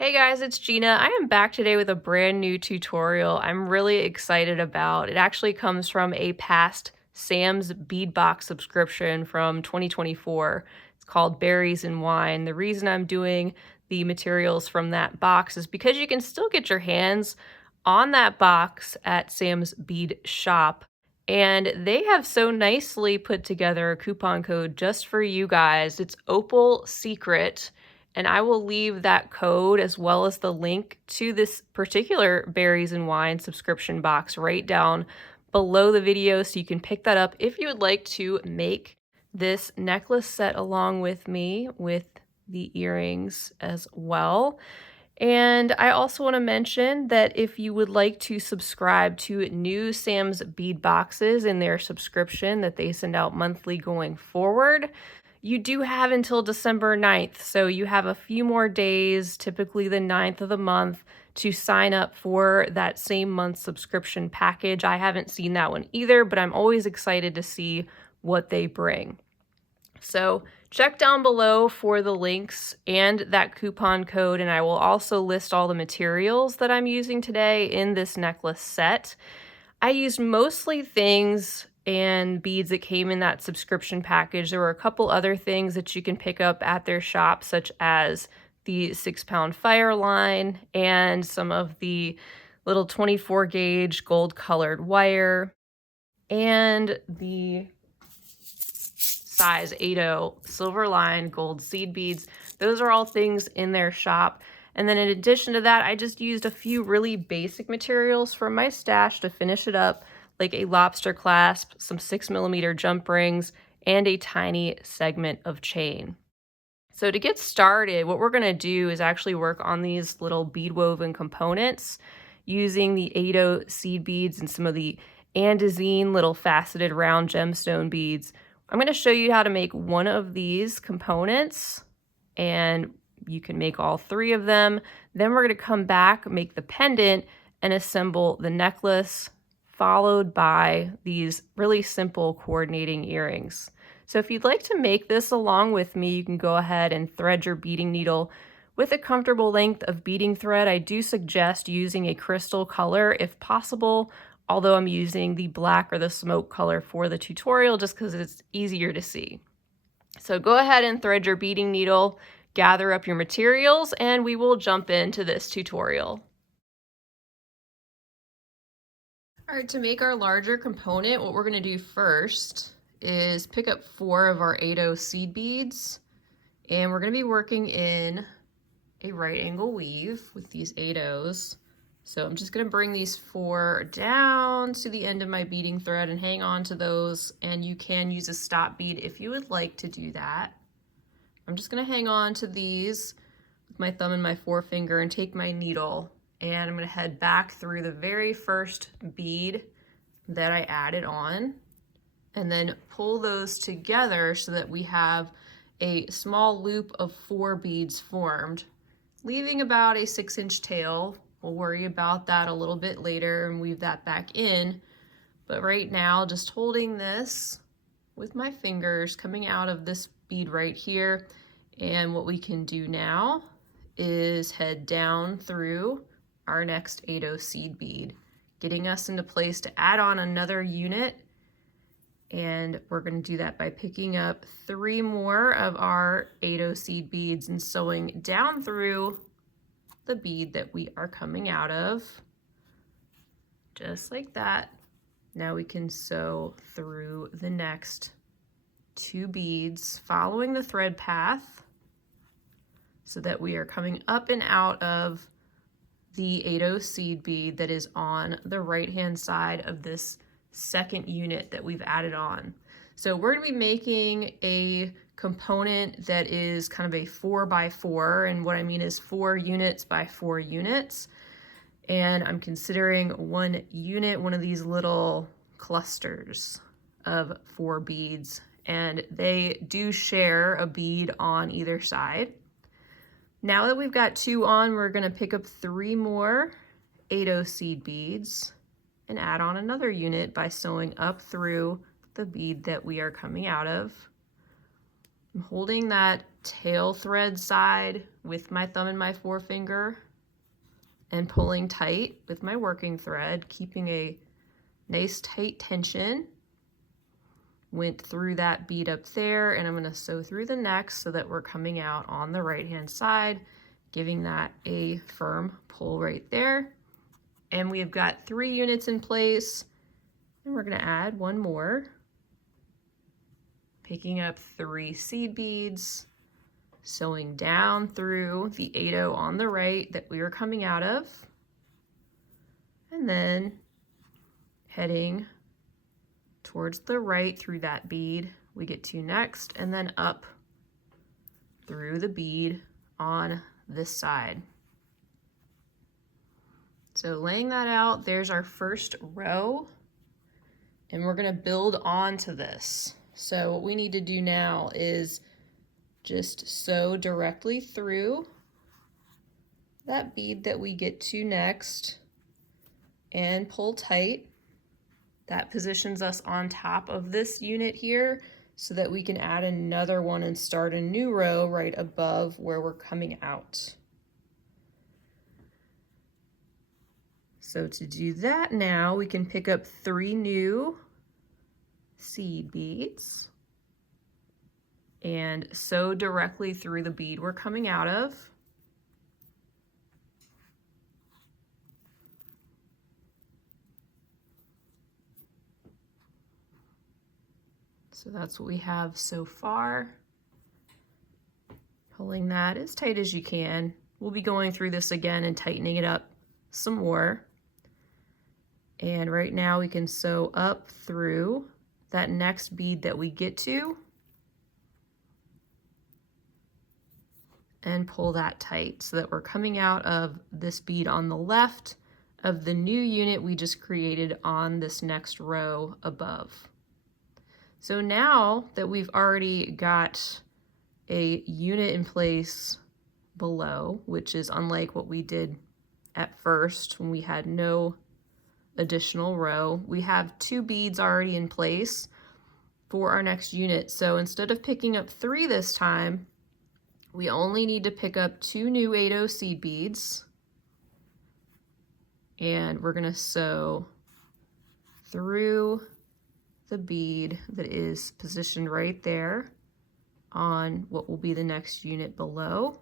Hey guys, it's Gina. I am back today with a brand new tutorial I'm really excited about. It actually comes from a past Sam's Bead Box subscription from 2024. It's called Berries and Wine. The reason I'm doing the materials from that box is because you can still get your hands on that box at Sam's Bead Shop. And they have so nicely put together a coupon code just for you guys. It's Opal Secret. And I will leave that code as well as the link to this particular Berries and Wine subscription box right down below the video so you can pick that up if you would like to make this necklace set along with me with the earrings as well. And I also want to mention that if you would like to subscribe to new Sam's Bead boxes in their subscription that they send out monthly going forward, you do have until December 9th, so you have a few more days, typically the 9th of the month, to sign up for that same month's subscription package. I haven't seen that one either, but I'm always excited to see what they bring. So check down below for the links and that coupon code, and I will also list all the materials that I'm using today in this necklace set. I used mostly things and beads that came in that subscription package. There were a couple other things that you can pick up at their shop, such as the 6-pound Fireline and some of the little 24 gauge gold colored wire and the size 8/0 silver line gold seed beads. Those are all things in their shop. And then in addition to that, I just used a few really basic materials from my stash to finish it up, like a lobster clasp, some 6mm jump rings, and a tiny segment of chain. So to get started, what we're going to do is actually work on these little bead woven components using the 8/0 seed beads and some of the Andesine little faceted round gemstone beads. I'm going to show you how to make one of these components, and you can make all three of them. Then we're going to come back, make the pendant, and assemble the necklace, followed by these really simple coordinating earrings. So if you'd like to make this along with me, you can go ahead and thread your beading needle with a comfortable length of beading thread. I do suggest using a crystal color if possible, although I'm using the black or the smoke color for the tutorial just because it's easier to see. So go ahead and thread your beading needle, gather up your materials, and we will jump into this tutorial. All right, to make our larger component, what we're going to do first is pick up 4 of our 8/0 seed beads, and we're going to be working in a right angle weave with these 8/0s. So I'm just going to bring these 4 down to the end of my beading thread and hang on to those, and you can use a stop bead if you would like to do that. I'm just going to hang on to these with my thumb and my forefinger and take my needle, and I'm going to head back through the very first bead that I added on and then pull those together so that we have a small loop of 4 beads formed, leaving about a 6-inch tail. We'll worry about that a little bit later and weave that back in. But right now, just holding this with my fingers coming out of this bead right here. And what we can do now is head down through our next 8/0 seed bead, getting us into place to add on another unit. And we're going to do that by picking up 3 more of our 8/0 seed beads and sewing down through the bead that we are coming out of, just like that. Now we can sew through the next 2 beads, following the thread path so that we are coming up and out of the 8/0 seed bead that is on the right-hand side of this second unit that we've added on. So we're going to be making a component that is kind of a 4x4, and what I mean is 4 units by 4 units. And I'm considering 1 unit, one of these little clusters of 4 beads, and they do share a bead on either side. Now that we've got 2 on, we're going to pick up 3 more 8/0 seed beads and add on another unit by sewing up through the bead that we are coming out of. I'm holding that tail thread side with my thumb and my forefinger and pulling tight with my working thread, keeping a nice tight tension. Went through that bead up there, and I'm going to sew through the next so that we're coming out on the right hand side, giving that a firm pull right there. And we've got 3 units in place, and we're going to add one more, picking up 3 seed beads, sewing down through the 8-0 on the right that we were coming out of, and then heading towards the right through that bead we get to next, and then up through the bead on this side. So laying that out, there's our first row, and we're going to build onto this. So what we need to do now is just sew directly through that bead that we get to next and pull tight. That positions us on top of this unit here so that we can add another one and start a new row right above where we're coming out. So to do that now, we can pick up 3 new seed beads and sew directly through the bead we're coming out of. So that's what we have so far. Pulling that as tight as you can. We'll be going through this again and tightening it up some more. And right now we can sew up through that next bead that we get to and pull that tight so that we're coming out of this bead on the left of the new unit we just created on this next row above. So now that we've already got a unit in place below, which is unlike what we did at first when we had no additional row, we have 2 beads already in place for our next unit. So instead of picking up 3 this time, we only need to pick up 2 new 8-0 seed beads, and we're going to sew through the bead that is positioned right there on what will be the next unit below.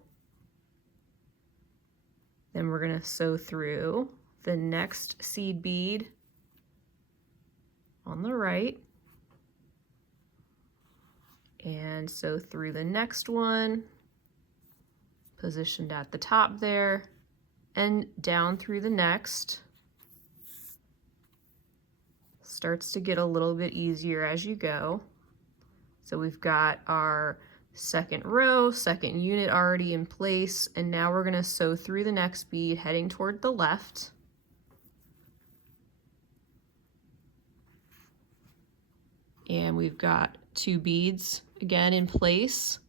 Then we're going to sew through the next seed bead on the right and sew through the next one positioned at the top there and down through the next. Starts to get a little bit easier as you go. So we've got our second row, second unit already in place, and now we're going to sew through the next bead heading toward the left. And we've got 2 beads again in place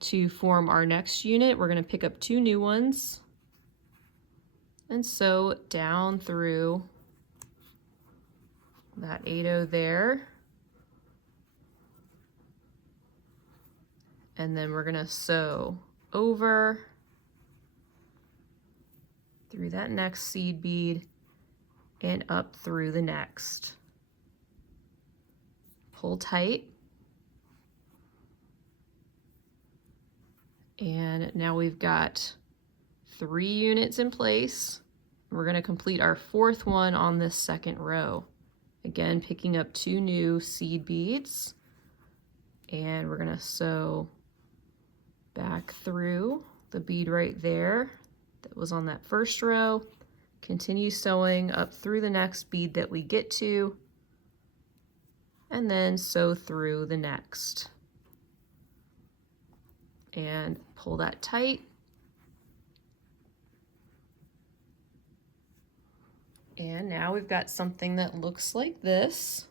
to form our next unit. We're going to pick up 2 new ones and sew down through that 8-0 there. And then we're going to sew over through that next seed bead and up through the next. Pull tight. And now we've got 3 units in place. We're going to complete our 4th one on this second row. Again, picking up 2 new seed beads, and we're going to sew back through the bead right there that was on that first row. Continue sewing up through the next bead that we get to, and then sew through the next. And pull that tight. And now we've got something that looks like this.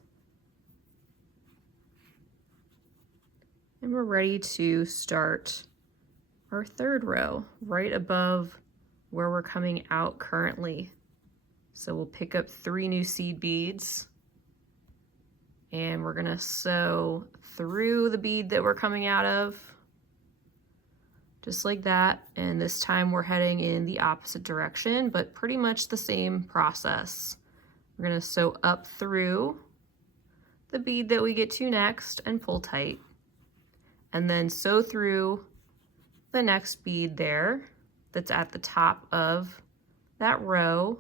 And we're ready to start our 3rd row right above where we're coming out currently. So we'll pick up 3 new seed beads And we're gonna sew through the bead that we're coming out of, just like that. And this time we're heading in the opposite direction, but pretty much the same process. We're gonna sew up through the bead that we get to next and pull tight, and then sew through the next bead there that's at the top of that row.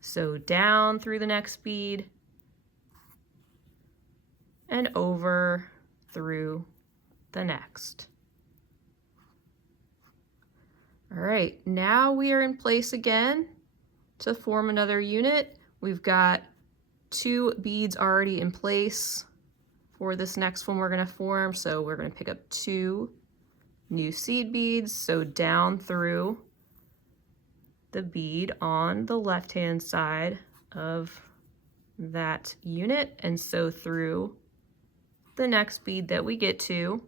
Sew down through the next bead and over through the next. All right, now we are in place again to form another unit. We've got 2 beads already in place for this next one we're gonna form. So we're gonna pick up 2 new seed beads, sew down through the bead on the left-hand side of that unit and sew through the next bead that we get to,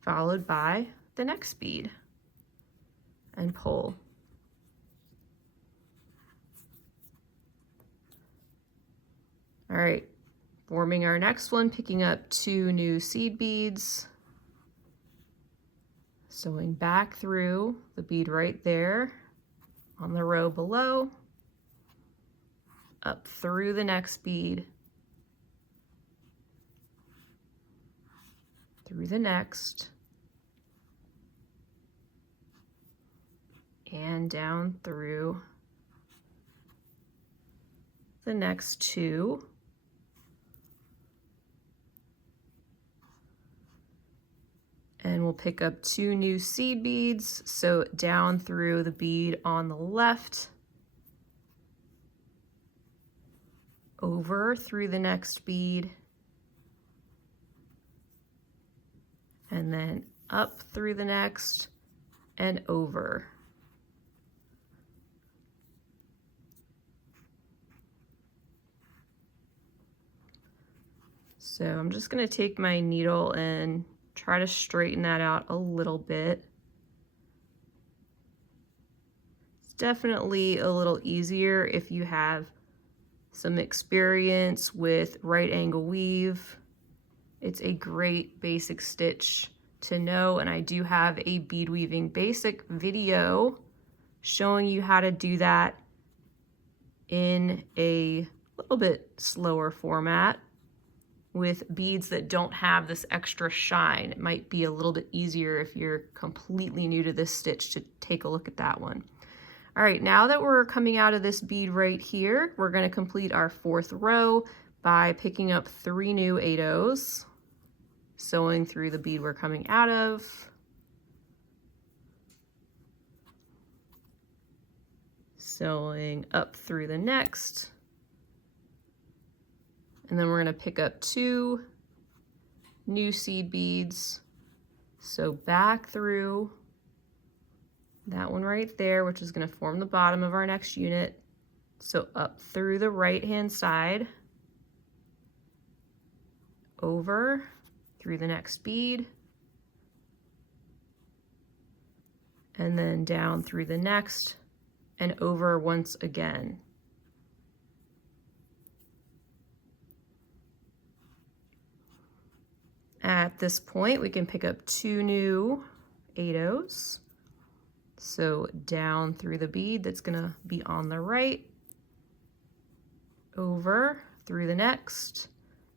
followed by the next bead, and pull. All right, forming our next one, picking up 2 new seed beads, sewing back through the bead right there on the row below, up through the next bead, through the next, and down through the next 2. And we'll pick up 2 new seed beads, sew down through the bead on the left, over through the next bead, and then up through the next and over. So I'm just going to take my needle and try to straighten that out a little bit. It's definitely a little easier if you have some experience with right angle weave. It's a great basic stitch to know, and I do have a bead weaving basic video showing you how to do that in a little bit slower format with beads that don't have this extra shine. It might be a little bit easier if you're completely new to this stitch to take a look at that one. All right, now that we're coming out of this bead right here, we're gonna complete our 4th row by picking up 3 new 8-ohs, sewing through the bead we're coming out of, sewing up through the next, and then we're going to pick up 2 new seed beads, sew back through that one right there, which is going to form the bottom of our next unit, sew up through the right hand side, over through the next bead, and then down through the next and over once again. At this point, we can pick up 2 new 8-ohs. So down through the bead that's gonna be on the right, over through the next,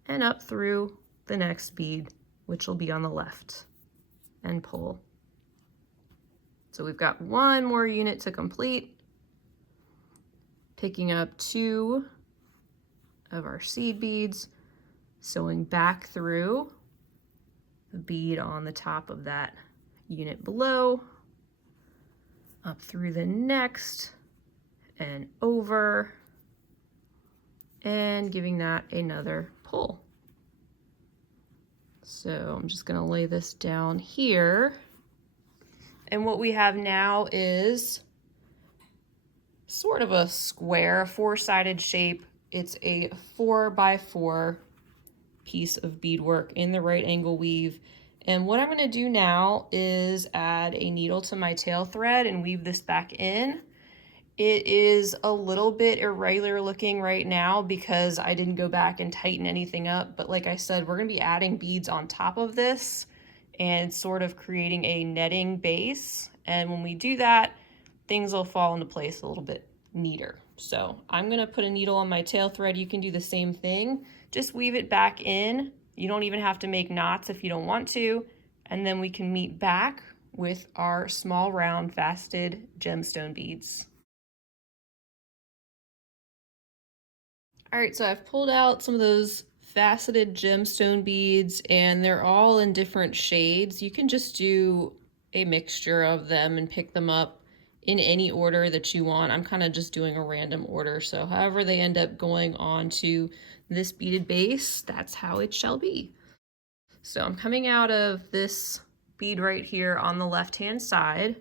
and up through the next bead, which will be on the left, and pull. So we've got 1 more unit to complete. Picking up 2 of our seed beads, sewing back through the bead on the top of that unit below, up through the next and over, and giving that another pull. So I'm just gonna lay this down here. And what we have now is sort of a square, 4-sided shape. It's a 4x4 piece of beadwork in the right angle weave. And what I'm going to do now is add a needle to my tail thread and weave this back in. It is a little bit irregular looking right now because I didn't go back and tighten anything up, but like I said, we're gonna be adding beads on top of this and sort of creating a netting base. And when we do that, things will fall into place a little bit neater. So I'm gonna put a needle on my tail thread. You can do the same thing. Just weave it back in. You don't even have to make knots if you don't want to. And then we can meet back with our small round faceted gemstone beads. All right, so I've pulled out some of those faceted gemstone beads and they're all in different shades. You can just do a mixture of them and pick them up in any order that you want. I'm kind of just doing a random order, so however they end up going on to this beaded base, that's how it shall be. So I'm coming out of this bead right here on the left-hand side.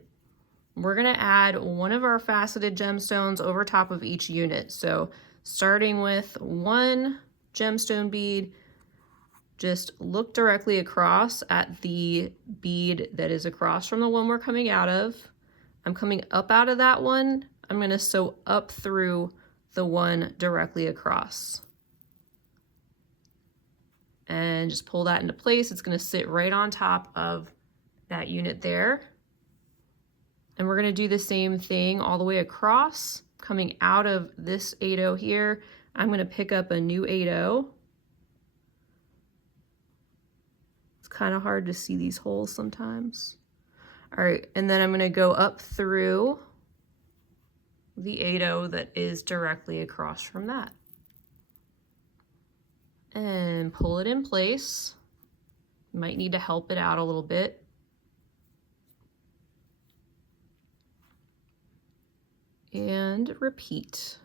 We're gonna add one of our faceted gemstones over top of each unit. So starting with one gemstone bead, just look directly across at the bead that is across from the one we're coming out of. I'm coming up out of that one. I'm gonna sew up through the one directly across. And just pull that into place. It's gonna sit right on top of that unit there. And we're gonna do the same thing all the way across. Coming out of this 8-0 here, I'm gonna pick up a new 8-0. It's kind of hard to see these holes sometimes. All right, and then I'm gonna go up through the 8-0 that is directly across from that. And pull it in place. You might need to help it out a little bit. And repeat.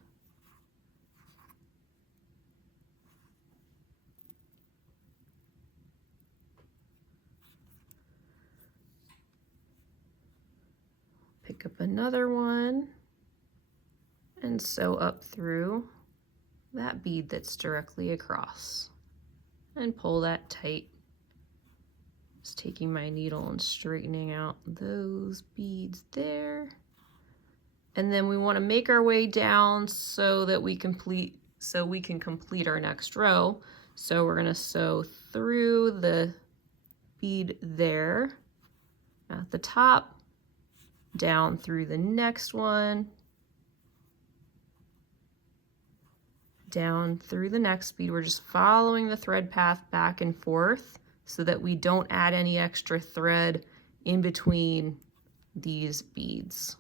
Pick up another one and sew up through that bead that's directly across and pull that tight. Just taking my needle and straightening out those beads there. And then we want to make our way down so that we can complete our next row. So we're going to sew through the bead there at the top, down through the next one, down through the next bead. We're just following the thread path back and forth so that we don't add any extra thread in between these beads.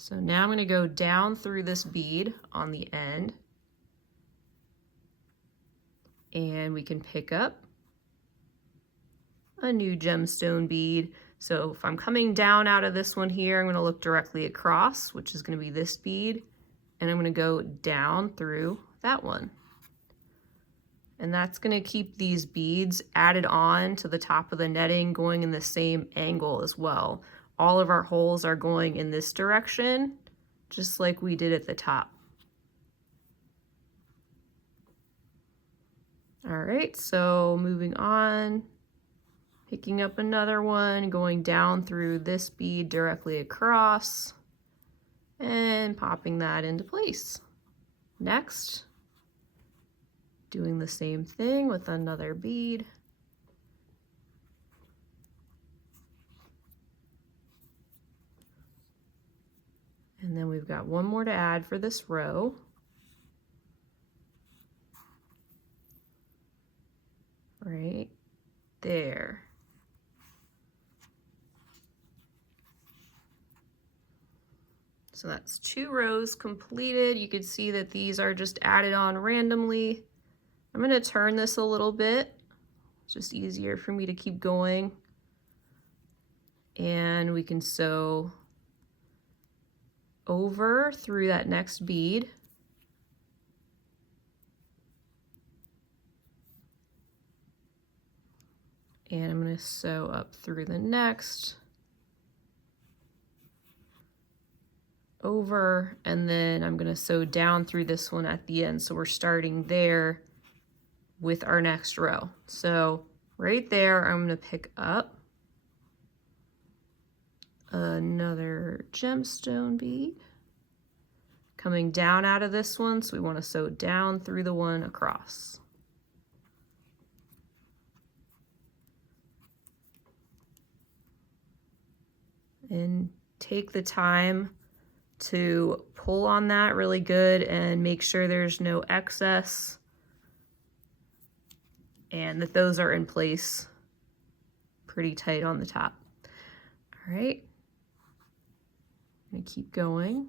So now I'm going to go down through this bead on the end, and we can pick up a new gemstone bead. So if I'm coming down out of this one here, I'm going to look directly across, which is going to be this bead, and I'm going to go down through that one. And that's going to keep these beads added on to the top of the netting going in the same angle as well. All of our holes are going in this direction, just like we did at the top. All right, so moving on, picking up another one, going down through this bead directly across, and popping that into place. Next, doing the same thing with another bead. And then we've got one more to add for this row. Right there. So that's 2 rows completed. You can see that these are just added on randomly. I'm going to turn this a little bit. It's just easier for me to keep going. And we can sew over through that next bead. And I'm going to sew up through the next, over, and then I'm going to sew down through this one at the end. So we're starting there with our next row. So right there, I'm going to pick up another gemstone bead coming down out of this one, so we want to sew down through the one across. And take the time to pull on that really good and make sure there's no excess and that those are in place pretty tight on the top. All right, I'm gonna keep going.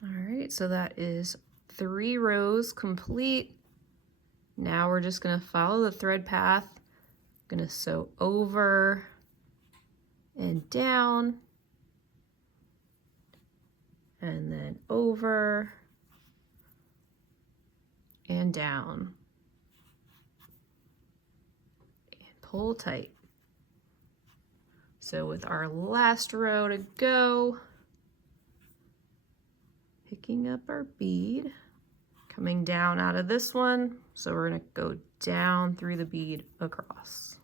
All right, so that is 3 rows complete. Now we're just gonna follow the thread path. Gonna sew over and down, and then over and down, and pull tight. So with our last row to go, picking up our bead, coming down out of this one, so we're gonna go down through the bead across.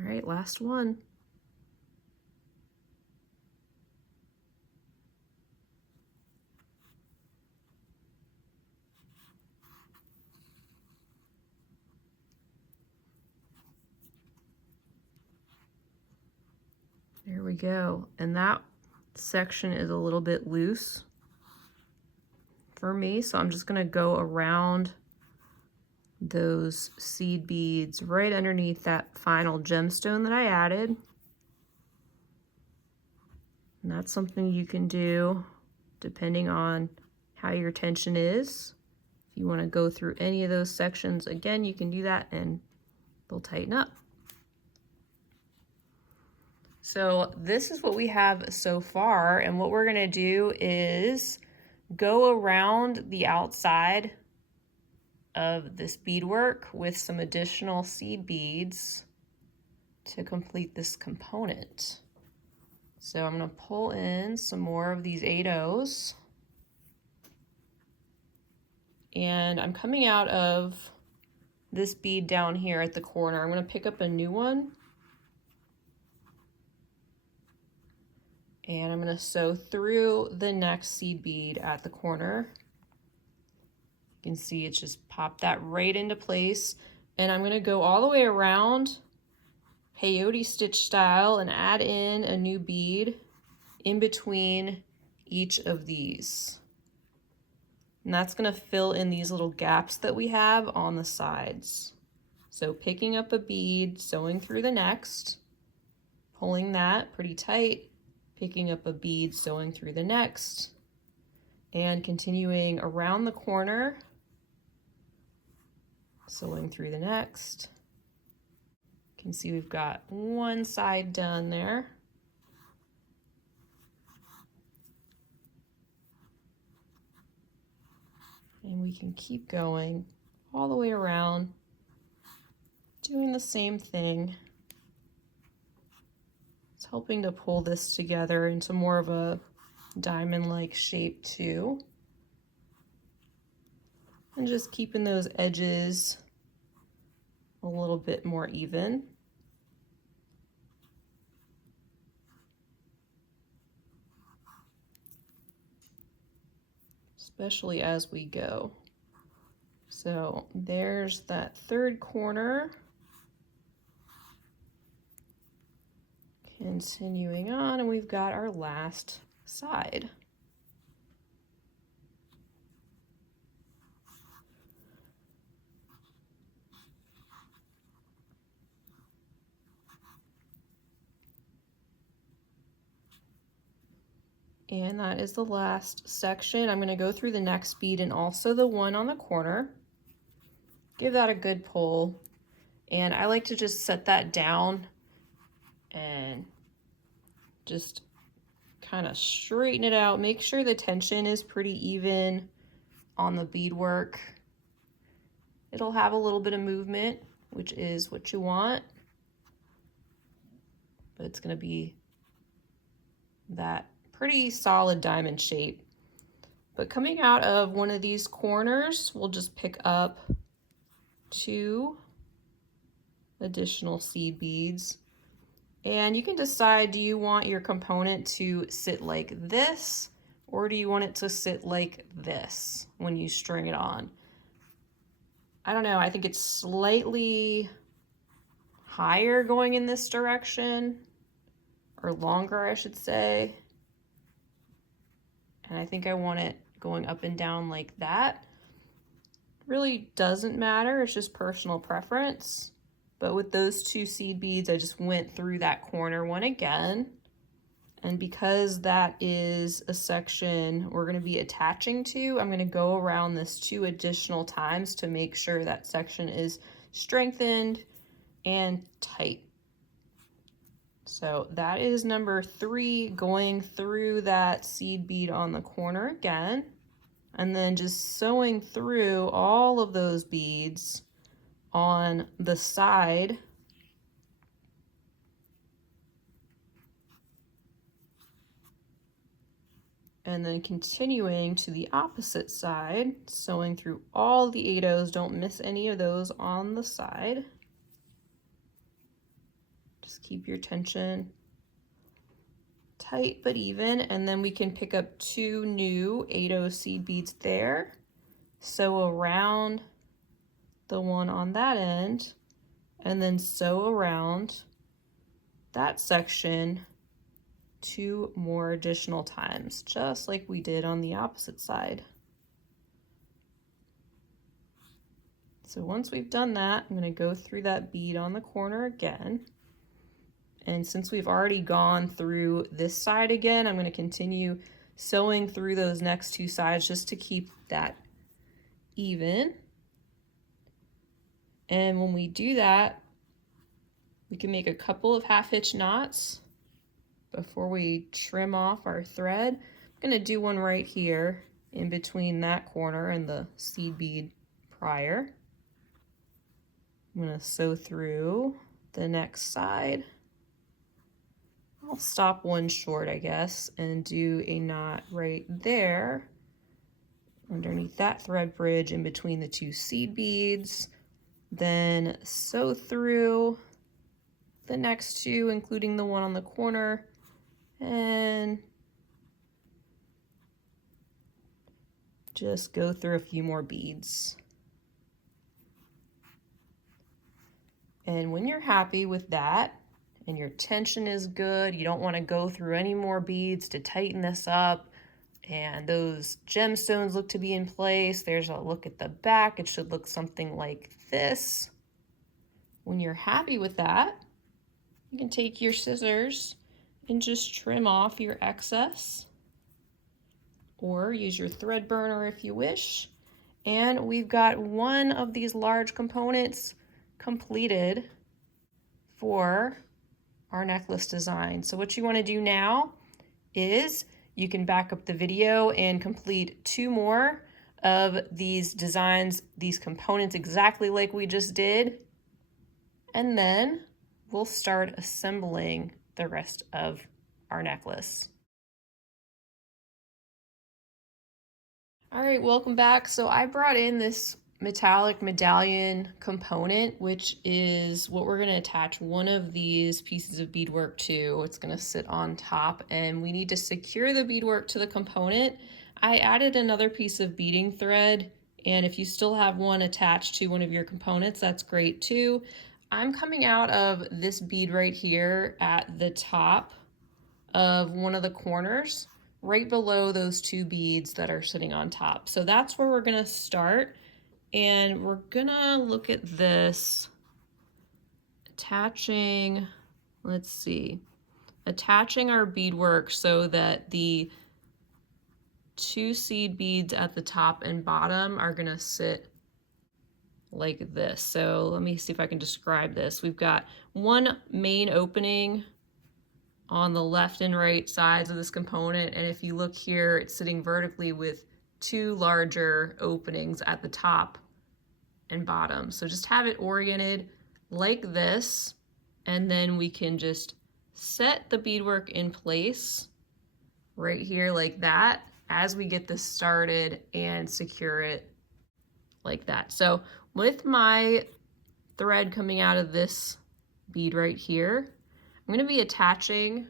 All right, last one. There we go. And that section is a little bit loose for me, so I'm just gonna go around those seed beads right underneath that final gemstone that I added. And that's something you can do depending on how your tension is. If you want to go through any of those sections, again, you can do that and they'll tighten up. So this is what we have so far, and what we're going to do is go around the outside of this beadwork with some additional seed beads to complete this component. So I'm going to pull in some more of these 8/0s, and I'm coming out of this bead down here at the corner. I'm going to pick up a new one, and I'm going to sew through the next seed bead at the corner. You can see it's just popped that right into place, and I'm going to go all the way around peyote stitch style and add in a new bead in between each of these. And that's going to fill in these little gaps that we have on the sides. So picking up a bead, sewing through the next, pulling that pretty tight, picking up a bead, sewing through the next, and continuing around the corner, sewing through the next. You can see we've got one side done there. And we can keep going all the way around, doing the same thing. It's helping to pull this together into more of a diamond-like shape too. And just keeping those edges a little bit more even. especially as we go. So there's that third corner. Continuing on, and we've got our last side. And that is the last section. I'm going to go through the next bead and also the one on the corner. Give that a good pull. And I like to just set that down and just kind of straighten it out. Make sure the tension is pretty even on the beadwork. It'll have a little bit of movement, which is what you want. But it's going to be that pretty solid diamond shape. But coming out of one of these corners, we'll just pick up 2 additional seed beads. And you can decide, do you want your component to sit like this, or do you want it to sit like this when you string it on? I don't know, I think it's slightly higher going in this direction, or longer, I should say. And I think I want it going up and down like that. Really doesn't matter, it's just personal preference. But with those 2 seed beads, I just went through that corner one again. And because that is a section we're gonna be attaching to, I'm gonna go around this 2 additional times to make sure that section is strengthened and tight. So that is number 3, going through that seed bead on the corner again, and then just sewing through all of those beads on the side. And then continuing to the opposite side, sewing through all the 8 O's. Don't miss any of those on the side. Just keep your tension tight but even, and then we can pick up 2 new 8O seed beads there, sew around the one on that end, and then sew around that section 2 more additional times, just like we did on the opposite side. So once we've done that, I'm going to go through that bead on the corner again. And since we've already gone through this side again, I'm going to continue sewing through those next 2 sides just to keep that even. And when we do that, we can make a couple of half-hitch knots before we trim off our thread. I'm going to do one right here in between that corner and the seed bead prior. I'm going to sew through the next side. I'll stop one short, I guess, and do a knot right there underneath that thread bridge in between the 2 seed beads. Then sew through the next 2, including the one on the corner, and just go through a few more beads. And when you're happy with that, and your tension is good, you don't want to go through any more beads to tighten this up, and those gemstones look to be in place. There's a look at the back. It should look something like this. When you're happy with that, you can take your scissors and just trim off your excess, or use your thread burner if you wish. And we've got one of these large components completed for our necklace design. So what you want to do now is you can back up the video and complete 2 more of these designs, these components exactly like we just did, and then we'll start assembling the rest of our necklace. All right, welcome back. So I brought in this metallic medallion component, which is what we're going to attach one of these pieces of beadwork to. It's going to sit on top, and we need to secure the beadwork to the component. I added another piece of beading thread, and if you still have one attached to one of your components, that's great too. I'm coming out of this bead right here at the top of one of the corners, right below those two beads that are sitting on top. So that's where we're gonna start, and we're gonna look at this attaching, let's see, attaching our beadwork so that the two seed beads at the top and bottom are gonna sit like this. So let me see if I can describe this. We've got one main opening on the left and right sides of this component, and if you look here, it's sitting vertically with two larger openings at the top and bottom. So just have it oriented like this, and then we can just set the beadwork in place right here like that as we get this started and secure it like that. So with my thread coming out of this bead right here, I'm going to be attaching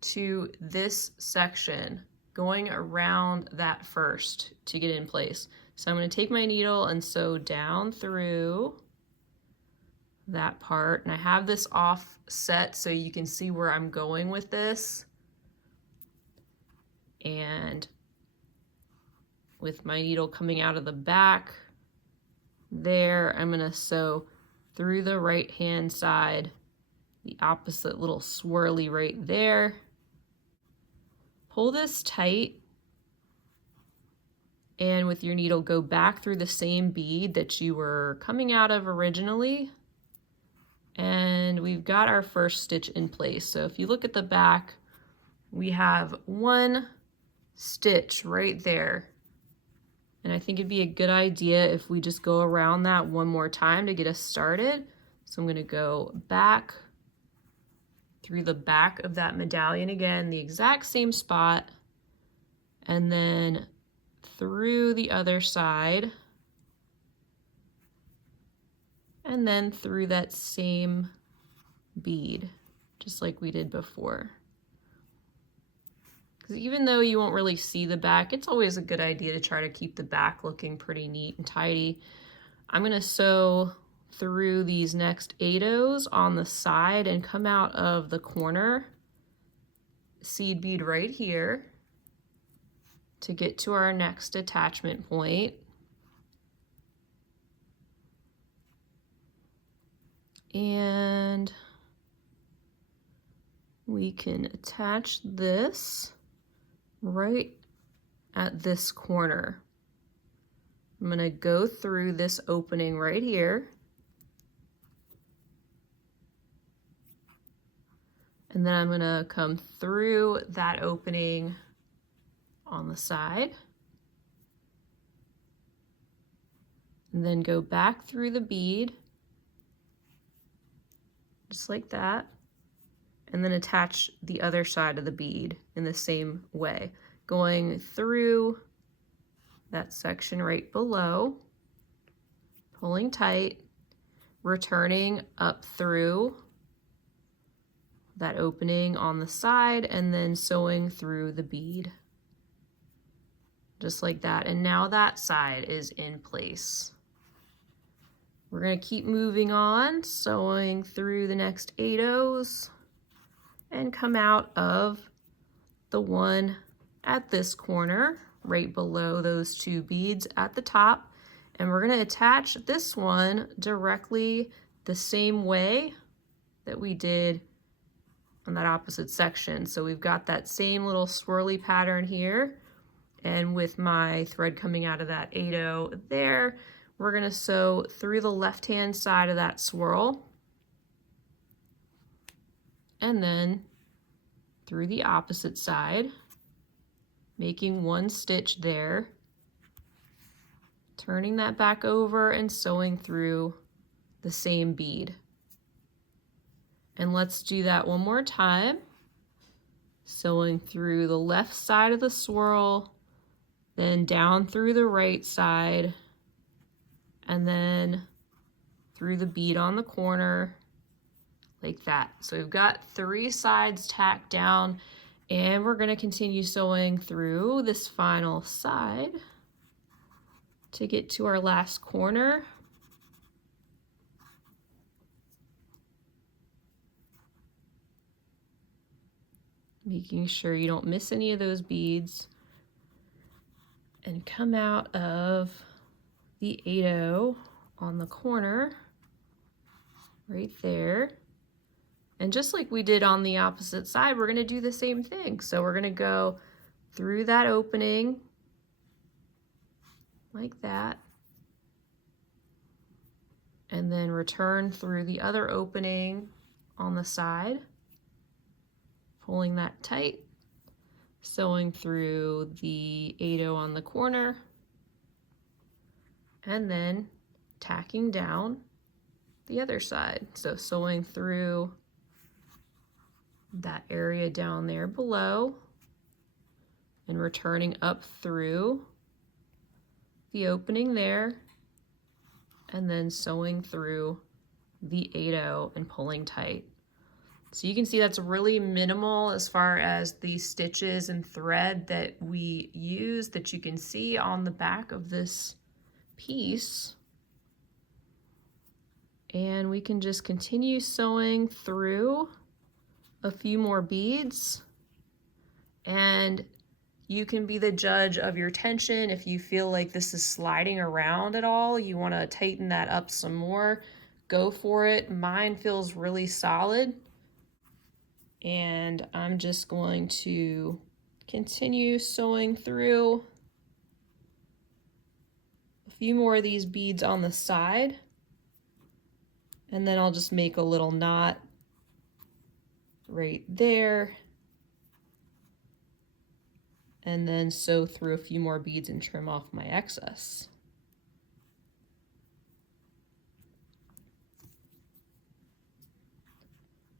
to this section, going around that first to get in place. So I'm going to take my needle and sew down through that part, and I have this offset so you can see where I'm going with this. And with my needle coming out of the back there, I'm gonna sew through the right hand side, the opposite little swirly right there. Pull this tight, and with your needle go back through the same bead that you were coming out of originally, and we've got our first stitch in place. So if you look at the back, we have one stitch right there. And I think it'd be a good idea if we just go around that one more time to get us started. So I'm gonna go back through the back of that medallion again, the exact same spot, and then through the other side, and then through that same bead, just like we did before. Because even though you won't really see the back, it's always a good idea to try to keep the back looking pretty neat and tidy. I'm going to sew through these next 8 O's on the side and come out of the corner seed bead right here to get to our next attachment point. And we can attach this right at this corner. I'm going to go through this opening right here, and then I'm going to come through that opening on the side, and then go back through the bead just like that, and then attach the other side of the bead in the same way, going through that section right below, pulling tight, returning up through that opening on the side, and then sewing through the bead just like that. And now that side is in place. We're going to keep moving on, sewing through the next 8 O's, and come out of the one at this corner right below those two beads at the top, and we're going to attach this one directly the same way that we did on that opposite section. So we've got that same little swirly pattern here, and with my thread coming out of that 8 O there, we're going to sew through the left hand side of that swirl, and then through the opposite side, making one stitch there, turning that back over and sewing through the same bead. And let's do that one more time, sewing through the left side of the swirl, then down through the right side, and then through the bead on the corner like that. So we've got 3 sides tacked down, And we're going to continue sewing through this final side to get to our last corner. Making sure you don't miss any of those beads. And come out of the 8-0 on the corner, right there. And just like we did on the opposite side, we're gonna do the same thing. So we're gonna go through that opening, like that, and then return through the other opening on the side, pulling that tight, sewing through the 8-0 on the corner, and then tacking down the other side. So sewing through that area down there below and returning up through the opening there, and then sewing through the 8-0 and pulling tight. So you can see that's really minimal as far as the stitches and thread that we use, that you can see on the back of this piece. And we can just continue sewing through a few more beads, and you can be the judge of your tension. If you feel like this is sliding around at all, you want to tighten that up some more, go for it. Mine feels really solid, and I'm just going to continue sewing through a few more of these beads on the side, and then I'll just make a little knot right there, and then sew through a few more beads and trim off my excess.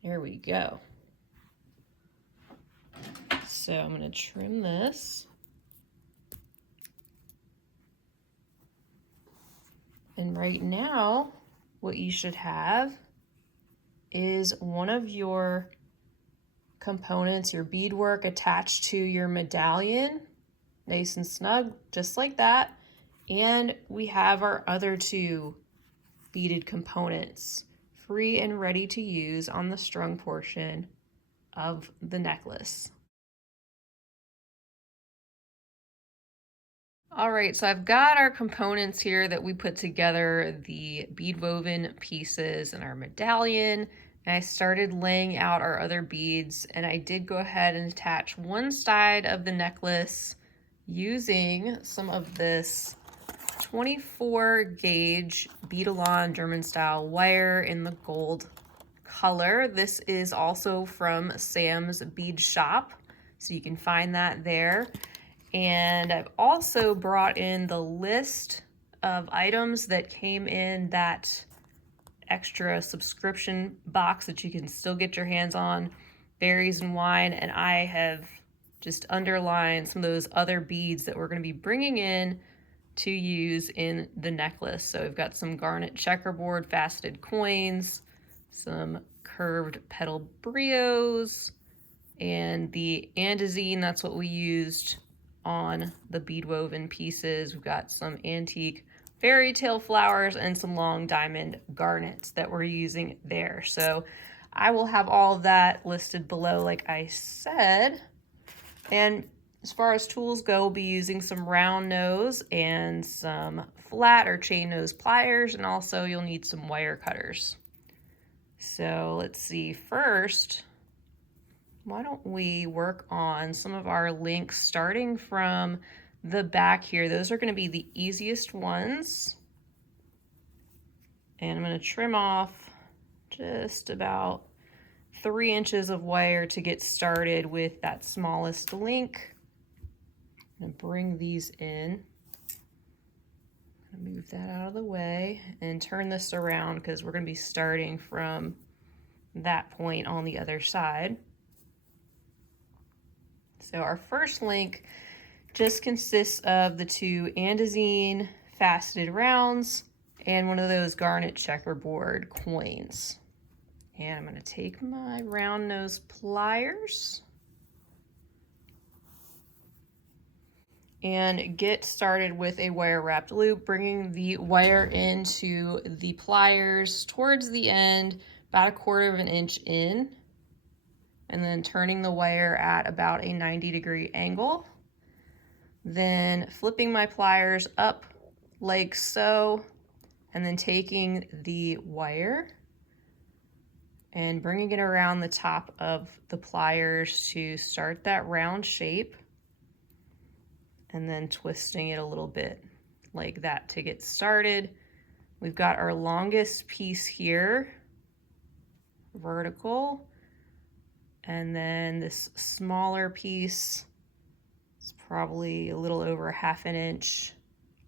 There we go. So I'm going to trim this. And right now, what you should have is one of your components, your beadwork, attached to your medallion, nice and snug, just like that. And we have our other two beaded components free and ready to use on the strung portion of the necklace. All right, so I've got our components here that we put together, the bead woven pieces and our medallion. And I started laying out our other beads, and I did go ahead and attach one side of the necklace using some of this 24 gauge Beadalon German style wire in the gold color. This is also from Sam's Bead Shop, so you can find that there. And I've also brought in the list of items that came in that extra subscription box that you can still get your hands on, berries and wine, and I have just underlined some of those other beads that we're going to be bringing in to use in the necklace. So we've got some Garnet Checkerboard faceted coins, some curved Petal Brios, and the Andesine, that's what we used on the bead woven pieces. We've got some antique Fairytale flowers and some long diamond garnets that we're using there. So I will have all of that listed below, like I said. And as far as tools go, we'll be using some round nose and some flat or chain nose pliers, and also you'll need some wire cutters. So let's see, first, why don't we work on some of our links starting from the back here. Those are going to be the easiest ones. And I'm going to trim off just about 3 inches of wire to get started with that smallest link. I'm going to bring these in. I'm going to move that out of the way and turn this around because we're going to be starting from that point on the other side. So our first link just consists of the 2 Andesine Faceted Rounds and one of those Garnet Checkerboard coins. And I'm going to take my round nose pliers and get started with a wire wrapped loop, bringing the wire into the pliers towards the end, about 1/4 of an inch in, and then turning the wire at about a 90-degree angle. Then flipping my pliers up like so, and then taking the wire and bringing it around the top of the pliers to start that round shape, and then twisting it a little bit like that to get started. We've got our longest piece here, vertical, and then this smaller piece is probably a little over 1/2 an inch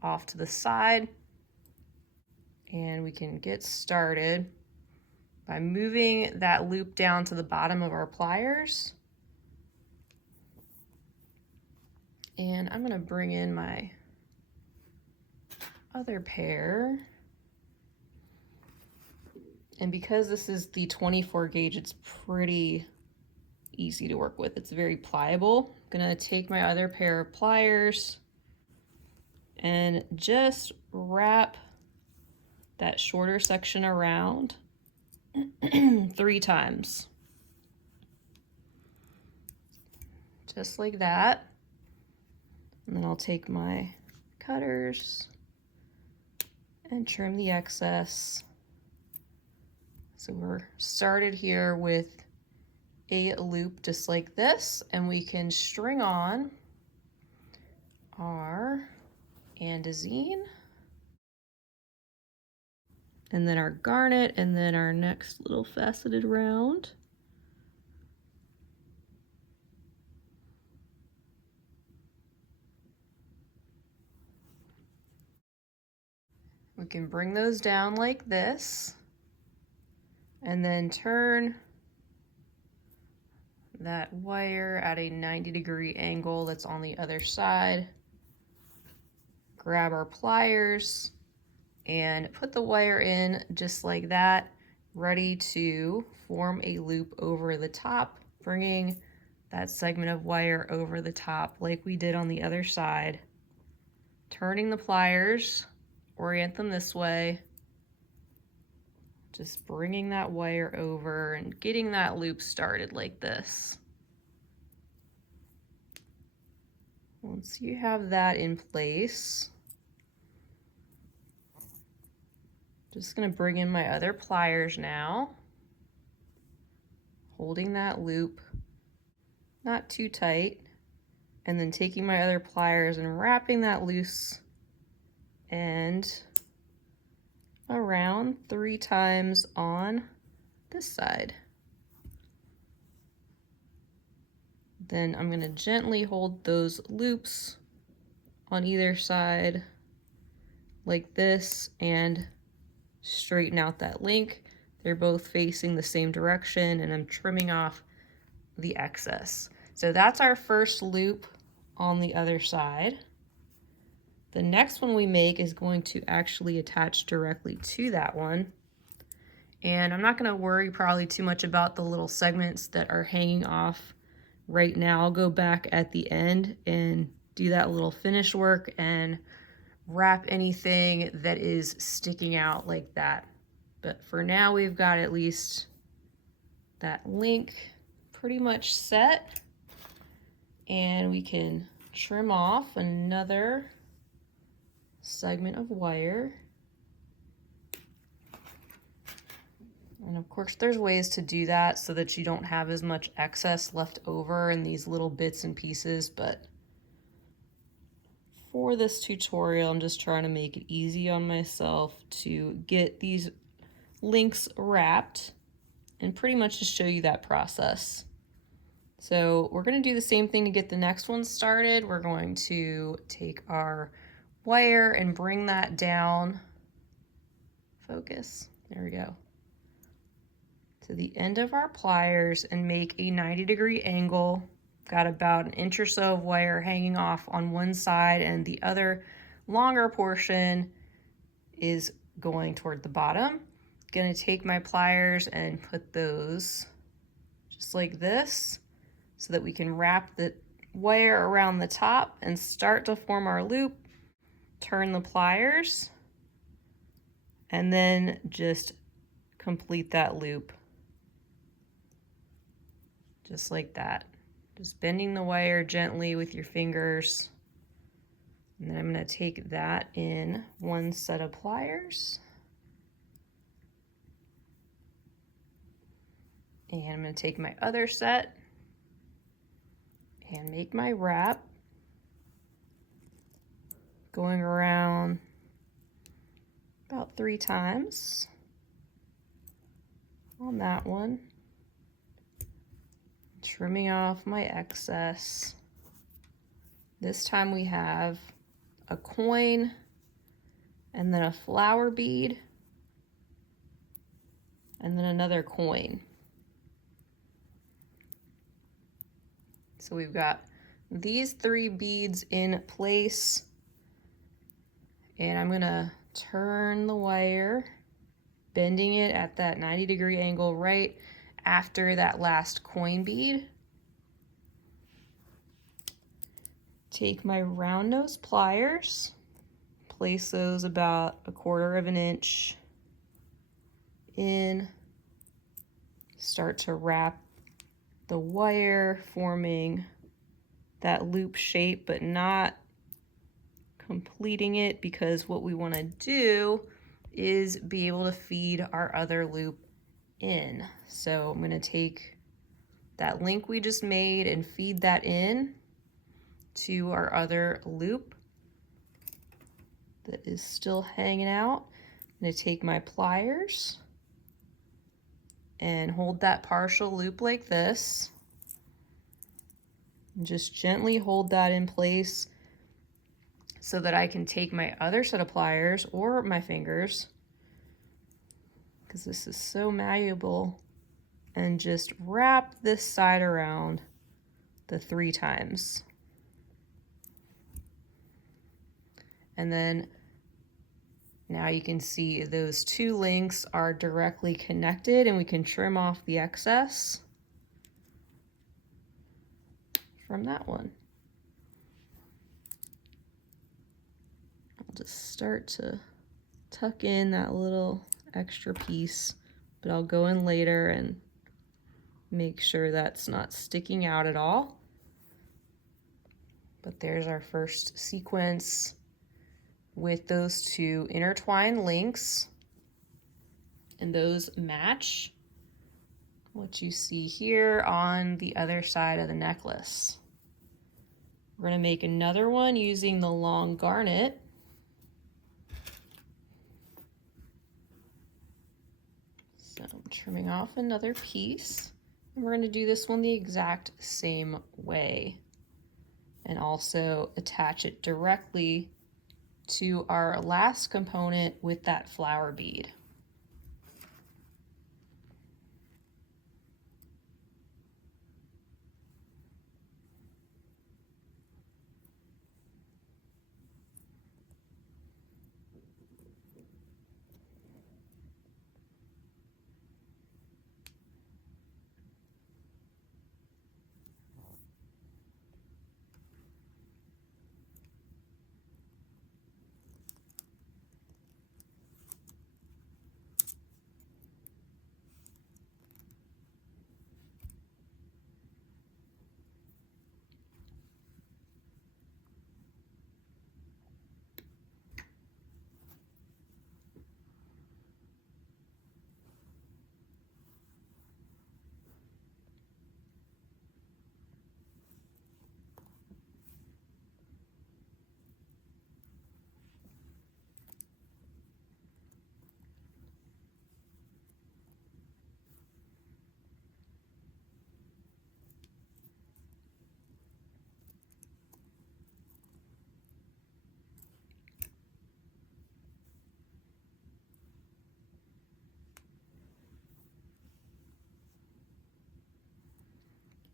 off to the side. And we can get started by moving that loop down to the bottom of our pliers. And I'm gonna bring in my other pair. And because this is the 24 gauge, it's pretty easy to work with. It's very pliable. I'm gonna take my other pair of pliers and just wrap that shorter section around 3 times. Just like that. And then I'll take my cutters and trim the excess. So we're started here with a loop just like this, and we can string on our andesine, and then our garnet, and then our next little faceted round. We can bring those down like this, and then turn that wire at a 90-degree angle that's on the other side. Grab our pliers and put the wire in just like that, ready to form a loop over the top, bringing that segment of wire over the top like we did on the other side. Turning the pliers, orient them this way, just bringing that wire over and getting that loop started like this. Once you have that in place, just gonna bring in my other pliers now, holding that loop not too tight, and then taking my other pliers and wrapping that loose end around 3 times on this side. Then I'm gonna gently hold those loops on either side like this and straighten out that link. They're both facing the same direction, and I'm trimming off the excess. So that's our first loop on the other side. The next one we make is going to actually attach directly to that one. And I'm not gonna worry probably too much about the little segments that are hanging off right now. I'll go back at the end and do that little finish work and wrap anything that is sticking out like that. But for now, we've got at least that link pretty much set, and we can trim off another segment of wire. And of course, there's ways to do that so that you don't have as much excess left over in these little bits and pieces, but for this tutorial, I'm just trying to make it easy on myself to get these links wrapped and pretty much just show you that process. So we're going to do the same thing to get the next one started. We're going to take our wire and bring that down, focus, there we go, to the end of our pliers and make a 90-degree angle. Got about 1 inch or so of wire hanging off on one side, and the other longer portion is going toward the bottom. Gonna take my pliers and put those just like this so that we can wrap the wire around the top and start to form our loop. Turn the pliers and then just complete that loop. Just like that. Just bending the wire gently with your fingers. And then I'm going to take that in one set of pliers. And I'm going to take my other set and make my wrap, going around about 3 times on that one, trimming off my excess. This time we have a coin and then a flower bead and then another coin. So we've got these 3 beads in place, and I'm gonna turn the wire, bending it at that 90-degree angle right after that last coin bead. Take my round nose pliers, place those about 1/4 of an inch in, start to wrap the wire, forming that loop shape, but not completing it, because what we want to do is be able to feed our other loop in. So I'm going to take that link we just made and feed that in to our other loop that is still hanging out. I'm going to take my pliers and hold that partial loop like this. And just gently hold that in place so that I can take my other set of pliers or my fingers, because this is so malleable, and just wrap this side around the 3 times. And then now you can see those 2 links are directly connected, and we can trim off the excess from that one. I'll just start to tuck in that little extra piece, but I'll go in later and make sure that's not sticking out at all. But there's our first sequence with those 2 intertwined links, and those match what you see here on the other side of the necklace. We're going to make another one using the long garnet. So I'm trimming off another piece, and we're going to do this one the exact same way, and also attach it directly to our last component with that flower bead.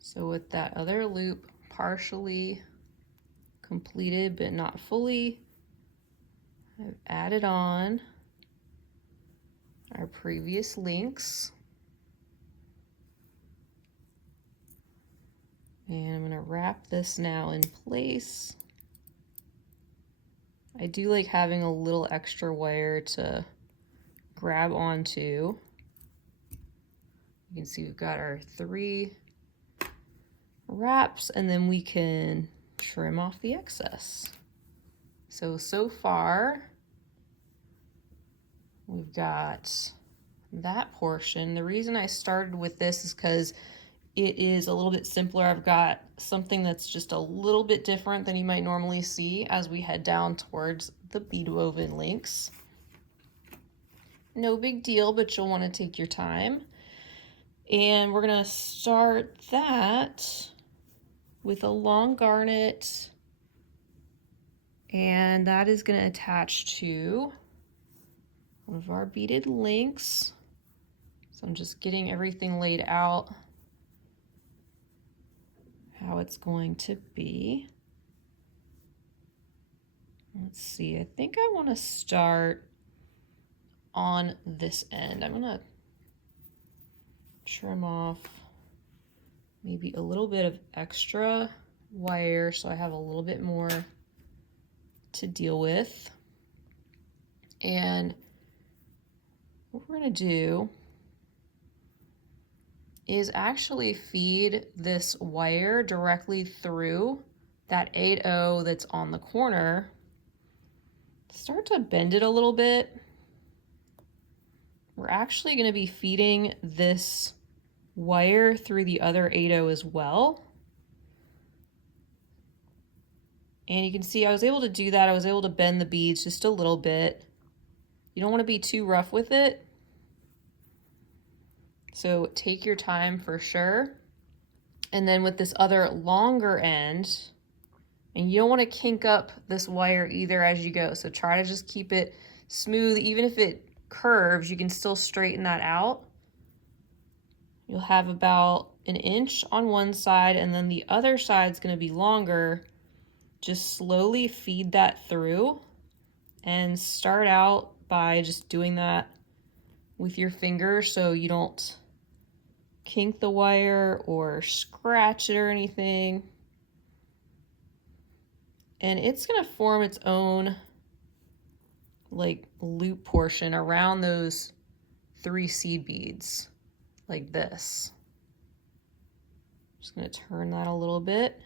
So with that other loop partially completed but not fully, I've added on our previous links. And I'm going to wrap this now in place. I do like having a little extra wire to grab onto. You can see we've got our 3 wraps, and then we can trim off the excess. So far we've got that portion. The reason I started with this is because it is a little bit simpler. I've got something that's just a little bit different than you might normally see as we head down towards the bead woven links. No big deal, but you'll want to take your time. And we're gonna start that with a long garnet, and that is gonna attach to one of our beaded links. So I'm just getting everything laid out how it's going to be. Let's see, I think I want to start on this end. I'm going to trim off maybe a little bit of extra wire so I have a little bit more to deal with. And what we're going to do is actually feed this wire directly through that 8/0 that's on the corner. Start to bend it a little bit. We're actually going to be feeding this wire through the other 8/0 as well. And you can see I was able to do that. I was able to bend the beads just a little bit. You don't want to be too rough with it. So take your time for sure. And then with this other longer end, and you don't want to kink up this wire either as you go. So try to just keep it smooth. Even if it curves, you can still straighten that out. You'll have about 1 inch on one side, and then the other side's going to be longer. Just slowly feed that through and start out by just doing that with your fingers so you don't kink the wire or scratch it or anything. And it's going to form its own like loop portion around those 3 seed beads like this. Just going to turn that a little bit.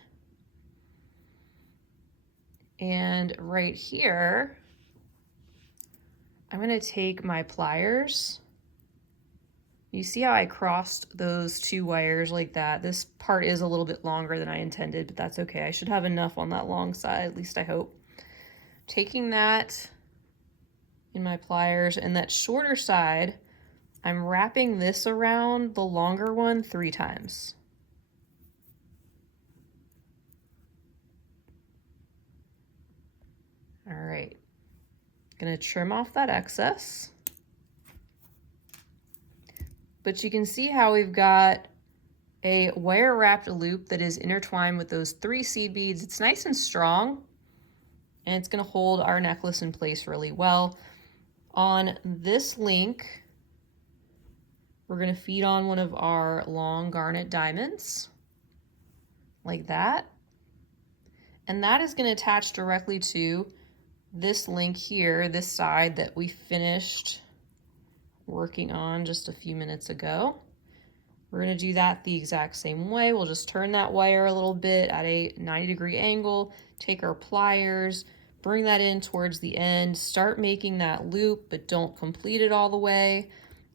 And right here, I'm going to take my pliers. You see how I crossed those 2 wires like that? This part is a little bit longer than I intended, but that's okay. I should have enough on that long side, at least I hope. Taking that in my pliers, and that shorter side, I'm wrapping this around the longer one 3 times. All right, gonna trim off that excess. But you can see how we've got a wire wrapped loop that is intertwined with those 3 seed beads. It's nice and strong, and it's gonna hold our necklace in place really well. On this link, we're gonna feed on one of our long garnet diamonds, like that. And that is gonna attach directly to this link here, this side that we finished working on just a few minutes ago. We're going to do that the exact same way. We'll just turn that wire a little bit at a 90-degree angle, take our pliers, bring that in towards the end, start making that loop, but don't complete it all the way,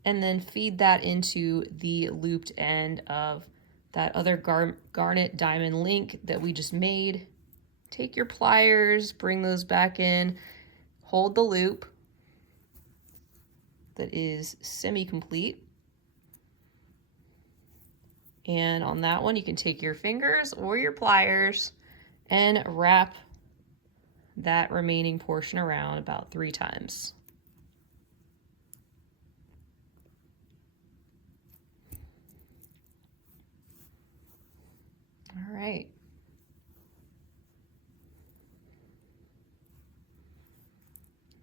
and then feed that into the looped end of that other garnet diamond link that we just made. Take your pliers, bring those back in, hold the loop that is semi-complete. And on that one, you can take your fingers or your pliers and wrap that remaining portion around about 3 times. All right.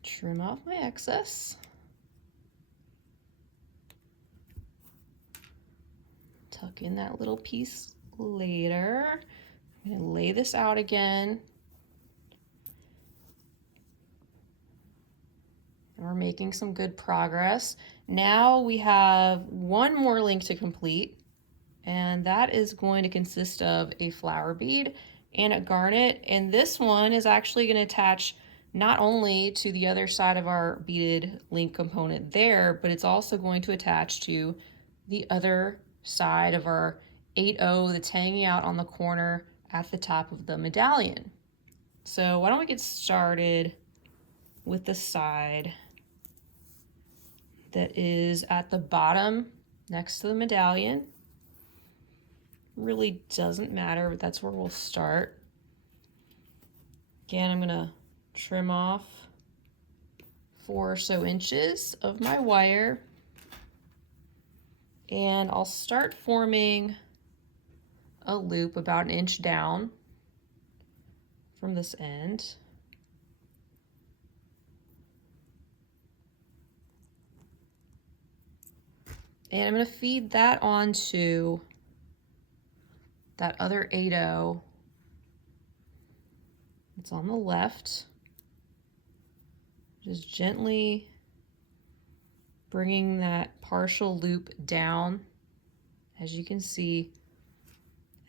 Trim off my excess. Tuck in that little piece later. I'm going to lay this out again. And we're making some good progress. Now we have one more link to complete, and that is going to consist of a flower bead and a garnet. And this one is actually going to attach not only to the other side of our beaded link component there, but it's also going to attach to the other side of our 8-0 that's hanging out on the corner at the top of the medallion. So why don't we get started with the side that is at the bottom next to the medallion. Really doesn't matter, but that's where we'll start. Again, I'm gonna trim off 4 or so inches of my wire, and I'll start forming a loop about 1 inch down from this end. And I'm going to feed that onto that other 8-0. It's on the left. Just gently bringing that partial loop down, as you can see.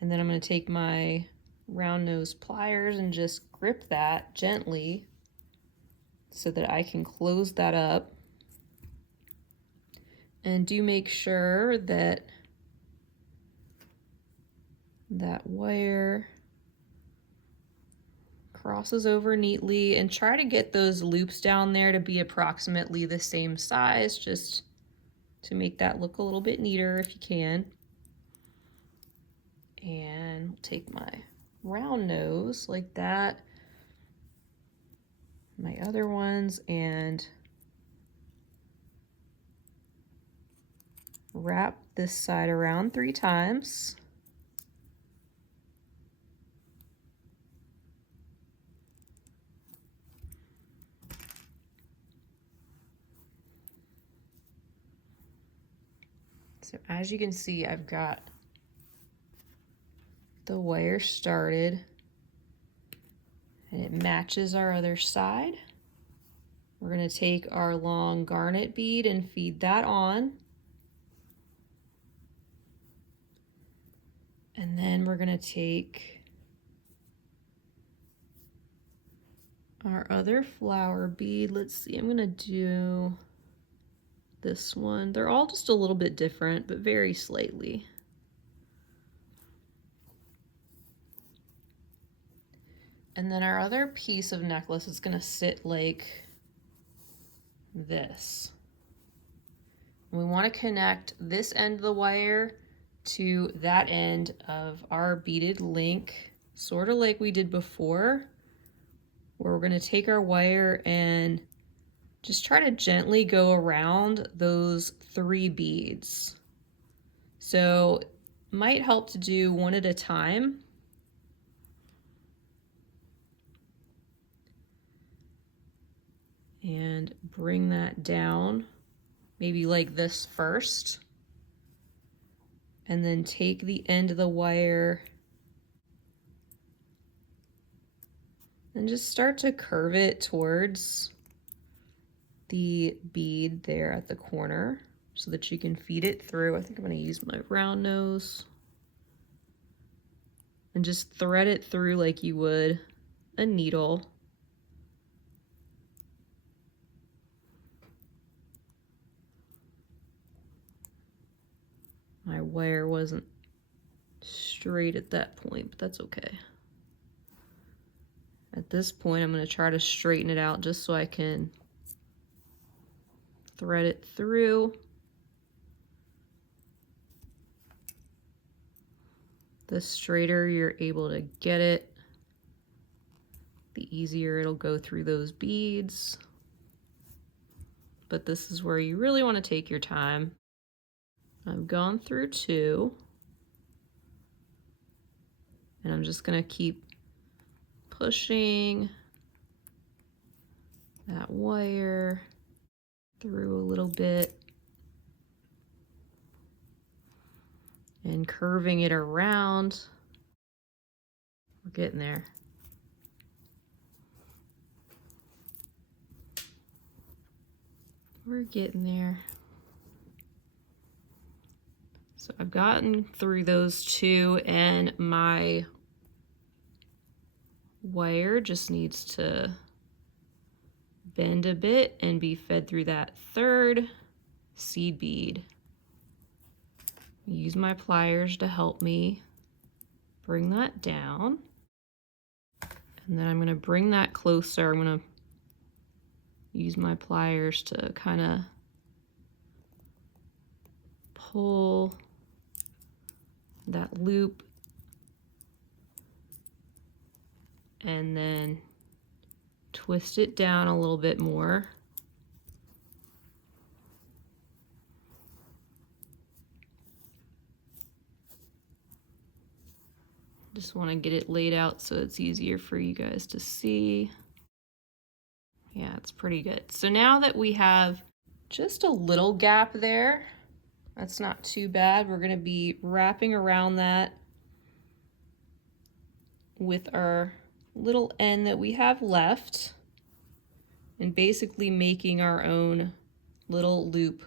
And then I'm going to take my round nose pliers and just grip that gently so that I can close that up. And do make sure that that wire crosses over neatly, and try to get those loops down there to be approximately the same size, just to make that look a little bit neater if you can. And take my round nose like that, my other ones, and wrap this side around 3 times. So as you can see, I've got the wire started and it matches our other side. We're going to take our long garnet bead and feed that on. And then we're going to take our other flower bead. Let's see, I'm going to do this one. They're all just a little bit different, but very slightly. And then our other piece of necklace is going to sit like this. And we want to connect this end of the wire to that end of our beaded link, sort of like we did before, where we're going to take our wire and just try to gently go around those 3 beads. So it might help to do one at a time. And bring that down, maybe like this first. And then take the end of the wire and just start to curve it towards the bead there at the corner so that you can feed it through. I think I'm going to use my round nose and just thread it through like you would a needle. My wire wasn't straight at that point, but that's okay. At this point, I'm going to try to straighten it out just so I can thread it through. The straighter you're able to get it, the easier it'll go through those beads. But this is where you really want to take your time. I've gone through 2, and I'm just going to keep pushing that wire through a little bit and curving it around. We're getting there. We're getting there. So I've gotten through those two, and my wire just needs to bend a bit and be fed through that third seed bead. Use my pliers to help me bring that down. And then I'm going to bring that closer. I'm going to use my pliers to kind of pull that loop and then twist it down a little bit more. Just want to get it laid out so it's easier for you guys to see. Yeah, it's pretty good. So now that we have just a little gap there, that's not too bad. We're going to be wrapping around that with our little end that we have left and basically making our own little loop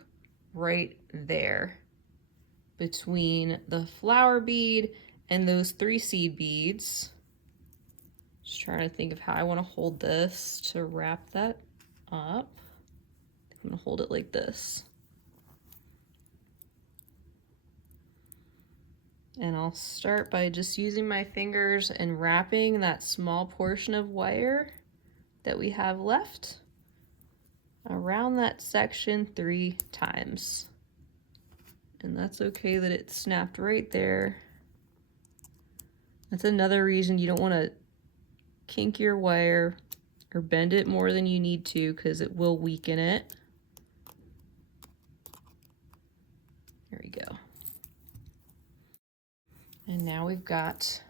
right there between the flower bead and those 3 seed beads. Just trying to think of how I want to hold this to wrap that up. I'm going to hold it like this. And I'll start by just using my fingers and wrapping that small portion of wire that we have left around that section 3 times. And that's okay that it snapped right there. That's another reason you don't want to kink your wire or bend it more than you need to, because it will weaken it. There we go. And now we've got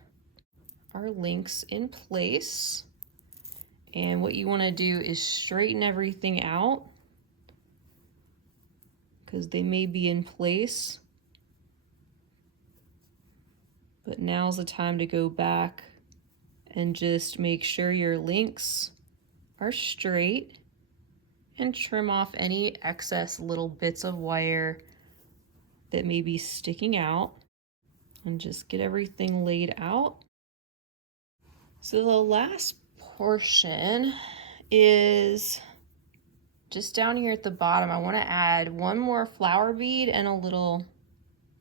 our links in place. And what you want to do is straighten everything out, because they may be in place. But now's the time to go back and just make sure your links are straight and trim off any excess little bits of wire that may be sticking out, and just get everything laid out. So the last portion is just down here at the bottom. I want to add one more flower bead and a little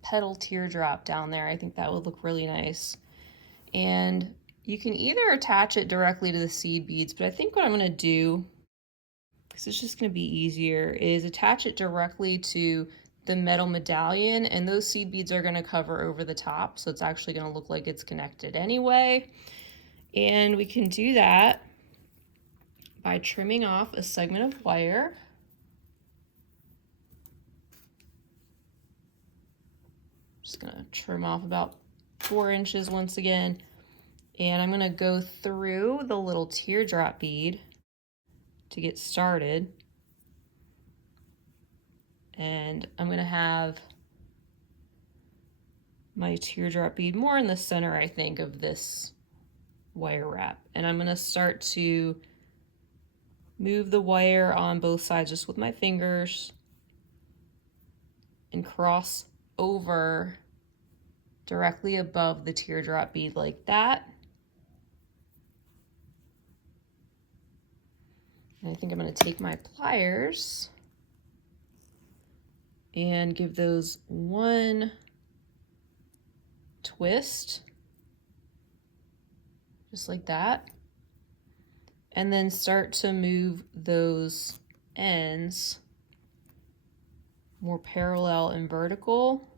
petal teardrop down there. I think that would look really nice. And you can either attach it directly to the seed beads, but I think what I'm going to do, because it's just going to be easier, is attach it directly to the metal medallion, and those seed beads are going to cover over the top, so it's actually going to look like it's connected anyway. And we can do that by trimming off a segment of wire. Just gonna trim off about 4 inches once again, and I'm gonna go through the little teardrop bead to get started. And I'm gonna have my teardrop bead more in the center, I think, of this wire wrap. And I'm gonna start to move the wire on both sides just with my fingers and cross over directly above the teardrop bead like that. And I think I'm going to take my pliers and give those one twist, just like that, and then start to move those ends more parallel and vertical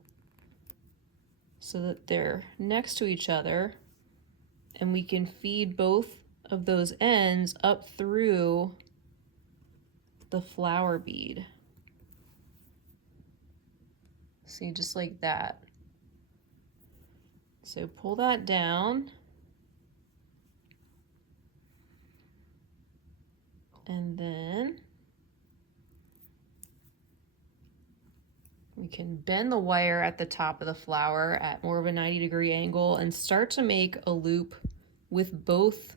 so that they're next to each other, and we can feed both of those ends up through the flower bead. See, just like that. So pull that down, and then we can bend the wire at the top of the flower at more of a 90-degree angle and start to make a loop with both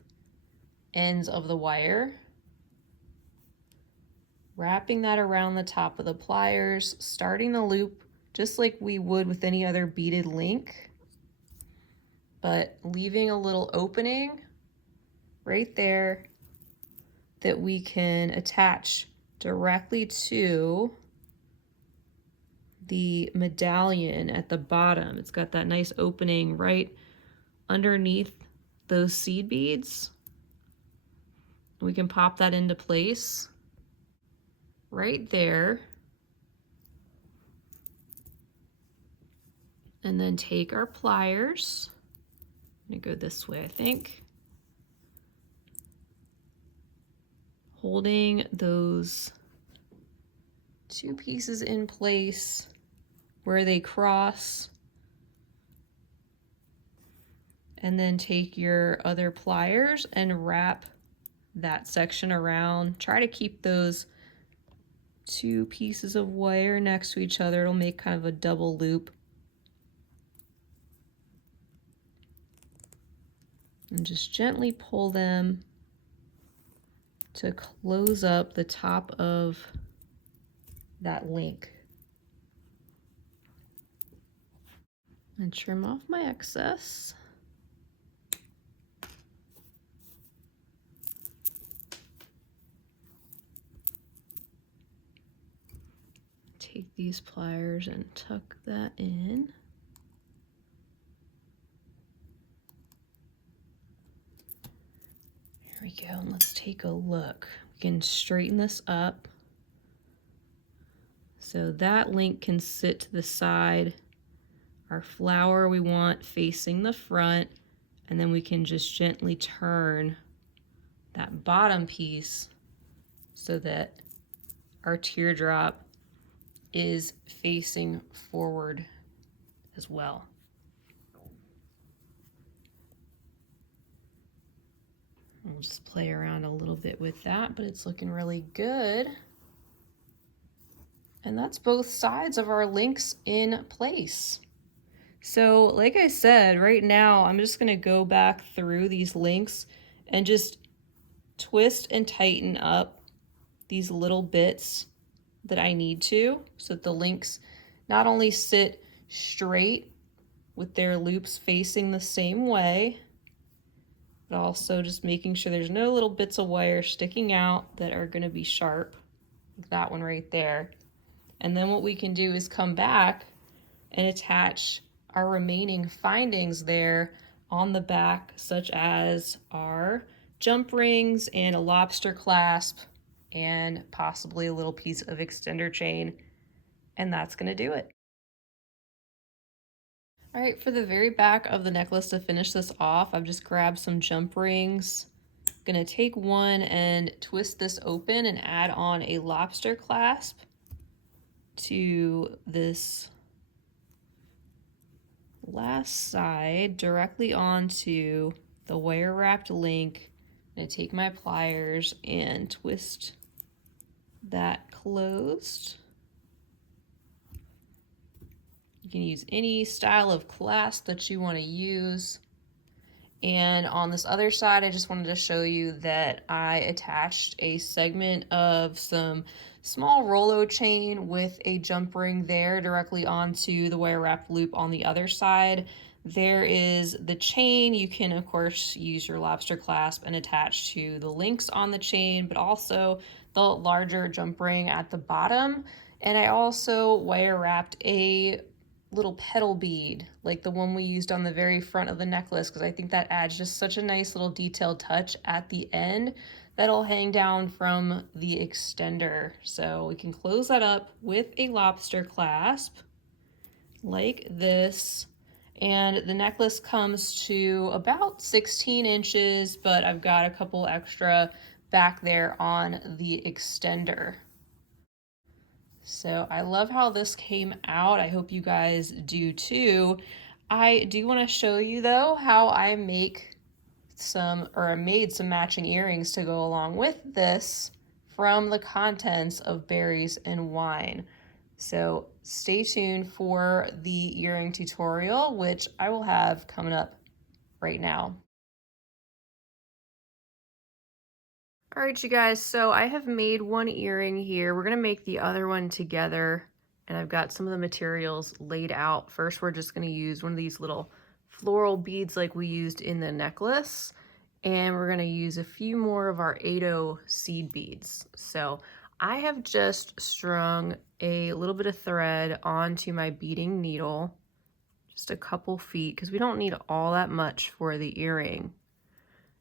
ends of the wire, wrapping that around the top of the pliers, starting the loop just like we would with any other beaded link, but leaving a little opening right there that we can attach directly to the medallion at the bottom. It's got that nice opening right underneath those seed beads. We can pop that into place right there. And then take our pliers. I'm gonna go this way, I think. Holding those two pieces in place where they cross. And then take your other pliers and wrap that section around. Try to keep those two pieces of wire next to each other. It'll make kind of a double loop. And just gently pull them to close up the top of that link. And trim off my excess. Take these pliers and tuck that in. There we go, and let's take a look. We can straighten this up. So that link can sit to the side. Our flower we want facing the front, and then we can just gently turn that bottom piece so that our teardrop is facing forward as well. We'll just play around a little bit with that, but it's looking really good. And that's both sides of our links in place. So like I said, right now I'm just gonna go back through these links and just twist and tighten up these little bits that I need to, so that the links not only sit straight with their loops facing the same way, but also just making sure there's no little bits of wire sticking out that are going to be sharp, like that one right there. And then what we can do is come back and attach our remaining findings there on the back, such as our jump rings and a lobster clasp and possibly a little piece of extender chain, and that's going to do it. All right, for the very back of the necklace to finish this off, I've just grabbed some jump rings. I'm gonna take one and twist this open and add on a lobster clasp to this last side directly onto the wire wrapped link. I'm gonna take my pliers and twist that closed. You can use any style of clasp that you want to use. And on this other side, I just wanted to show you that I attached a segment of some small Rolo chain with a jump ring there directly onto the wire wrapped loop on the other side. There is the chain. You can, of course, use your lobster clasp and attach to the links on the chain, but also the larger jump ring at the bottom. And I also wire wrapped a little petal bead like the one we used on the very front of the necklace, because I think that adds just such a nice little detailed touch at the end that'll hang down from the extender. So we can close that up with a lobster clasp like this, and the necklace comes to about 16 inches, but I've got a couple extra back there on the extender. So I love how this came out. I hope you guys do too. I do want to show you though how I make I made some matching earrings to go along with this from the contents of Berries and Wine. So stay tuned for the earring tutorial, which I will have coming up right now. All right, you guys, so I have made one earring here. We're gonna make the other one together, and I've got some of the materials laid out. First, we're just gonna use one of these little floral beads like we used in the necklace, and we're gonna use a few more of our 8/0 seed beads. So I have just strung a little bit of thread onto my beading needle, just a couple feet, because we don't need all that much for the earring.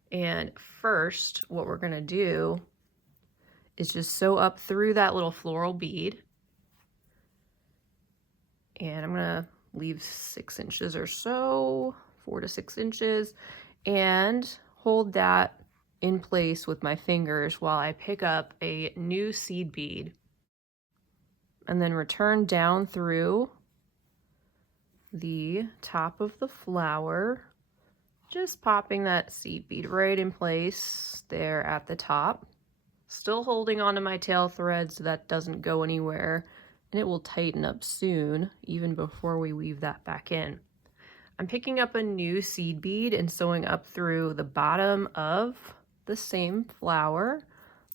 And first, what we're gonna do is just sew up through that little floral bead. And I'm gonna leave 6 inches or so, 4 to 6 inches, and hold that in place with my fingers while I pick up a new seed bead. And then return down through the top of the flower, just popping that seed bead right in place there at the top. Still holding onto my tail thread so that doesn't go anywhere, and it will tighten up soon, even before we weave that back in. I'm picking up a new seed bead and sewing up through the bottom of the same flower.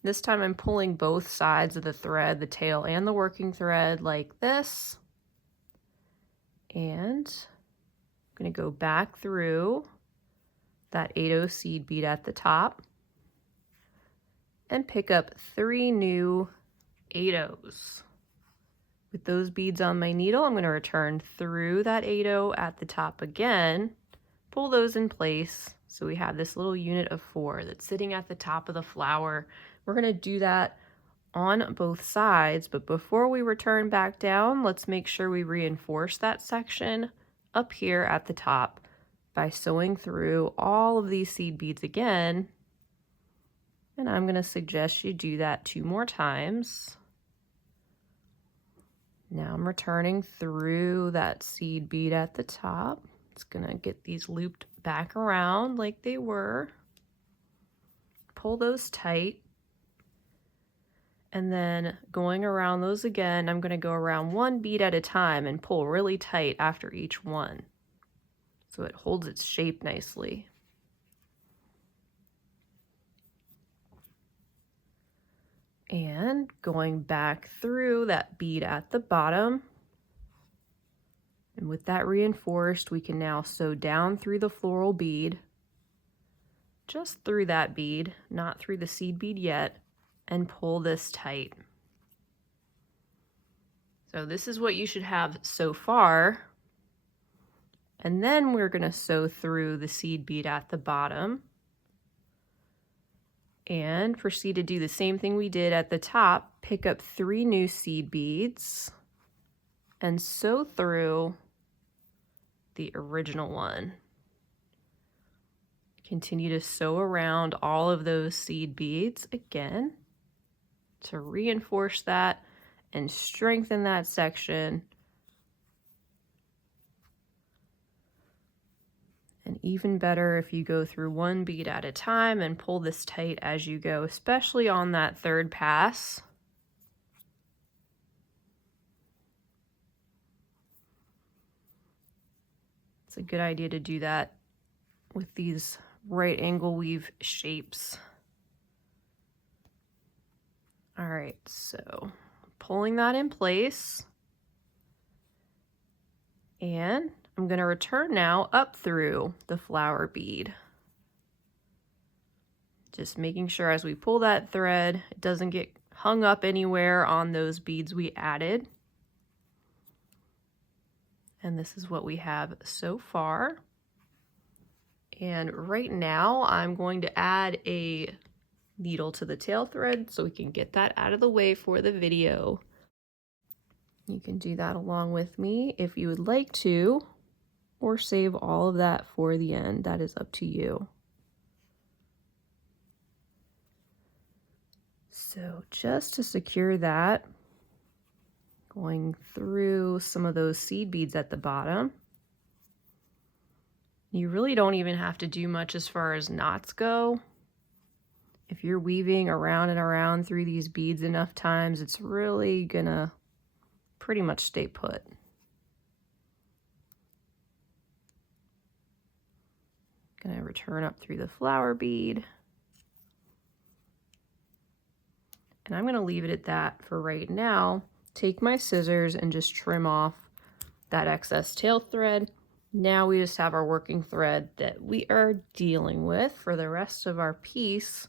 This time I'm pulling both sides of the thread, the tail and the working thread, like this. And I'm going to go back through that 8/0 seed bead at the top and pick up 3 new 8/0s. With those beads on my needle, I'm going to return through that 8/0 at the top again, pull those in place so we have this little unit of 4 that's sitting at the top of the flower. We're going to do that on both sides, but before we return back down, let's make sure we reinforce that section up here at the top by sewing through all of these seed beads again. And I'm going to suggest you do that 2 more times. Now I'm returning through that seed bead at the top. It's going to get these looped back around like they were. Pull those tight. And then going around those again, I'm going to go around 1 bead at a time and pull really tight after each one, so it holds its shape nicely. And going back through that bead at the bottom. And with that reinforced, we can now sew down through the floral bead, just through that bead, not through the seed bead yet, and pull this tight. So this is what you should have so far. And then we're going to sew through the seed bead at the bottom and proceed to do the same thing we did at the top. Pick up 3 new seed beads and sew through the original one. Continue to sew around all of those seed beads again to reinforce that and strengthen that section. And even better if you go through 1 bead at a time and pull this tight as you go, especially on that 3rd pass. It's a good idea to do that with these right angle weave shapes. All right, so pulling that in place, and I'm going to return now up through the flower bead. Just making sure as we pull that thread, it doesn't get hung up anywhere on those beads we added. And this is what we have so far. And right now I'm going to add a needle to the tail thread so we can get that out of the way for the video. You can do that along with me if you would like to, or save all of that for the end. That is up to you. So just to secure that, going through some of those seed beads at the bottom. You really don't even have to do much as far as knots go. If you're weaving around and around through these beads enough times, it's really gonna pretty much stay put. Gonna return up through the flower bead. And I'm going to leave it at that for right now. Take my scissors and just trim off that excess tail thread. Now we just have our working thread that we are dealing with for the rest of our piece.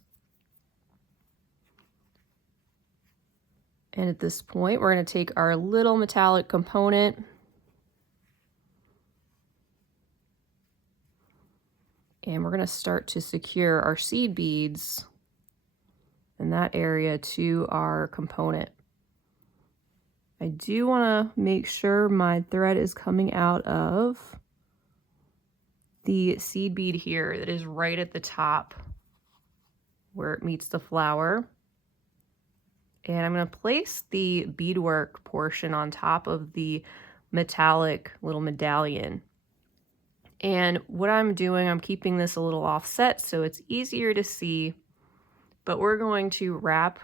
And at this point, we're going to take our little metallic component and we're going to start to secure our seed beads in that area to our component. I do want to make sure my thread is coming out of the seed bead here that is right at the top where it meets the flower. And I'm going to place the beadwork portion on top of the metallic little medallion. And what I'm doing, I'm keeping this a little offset so it's easier to see, but we're going to wrap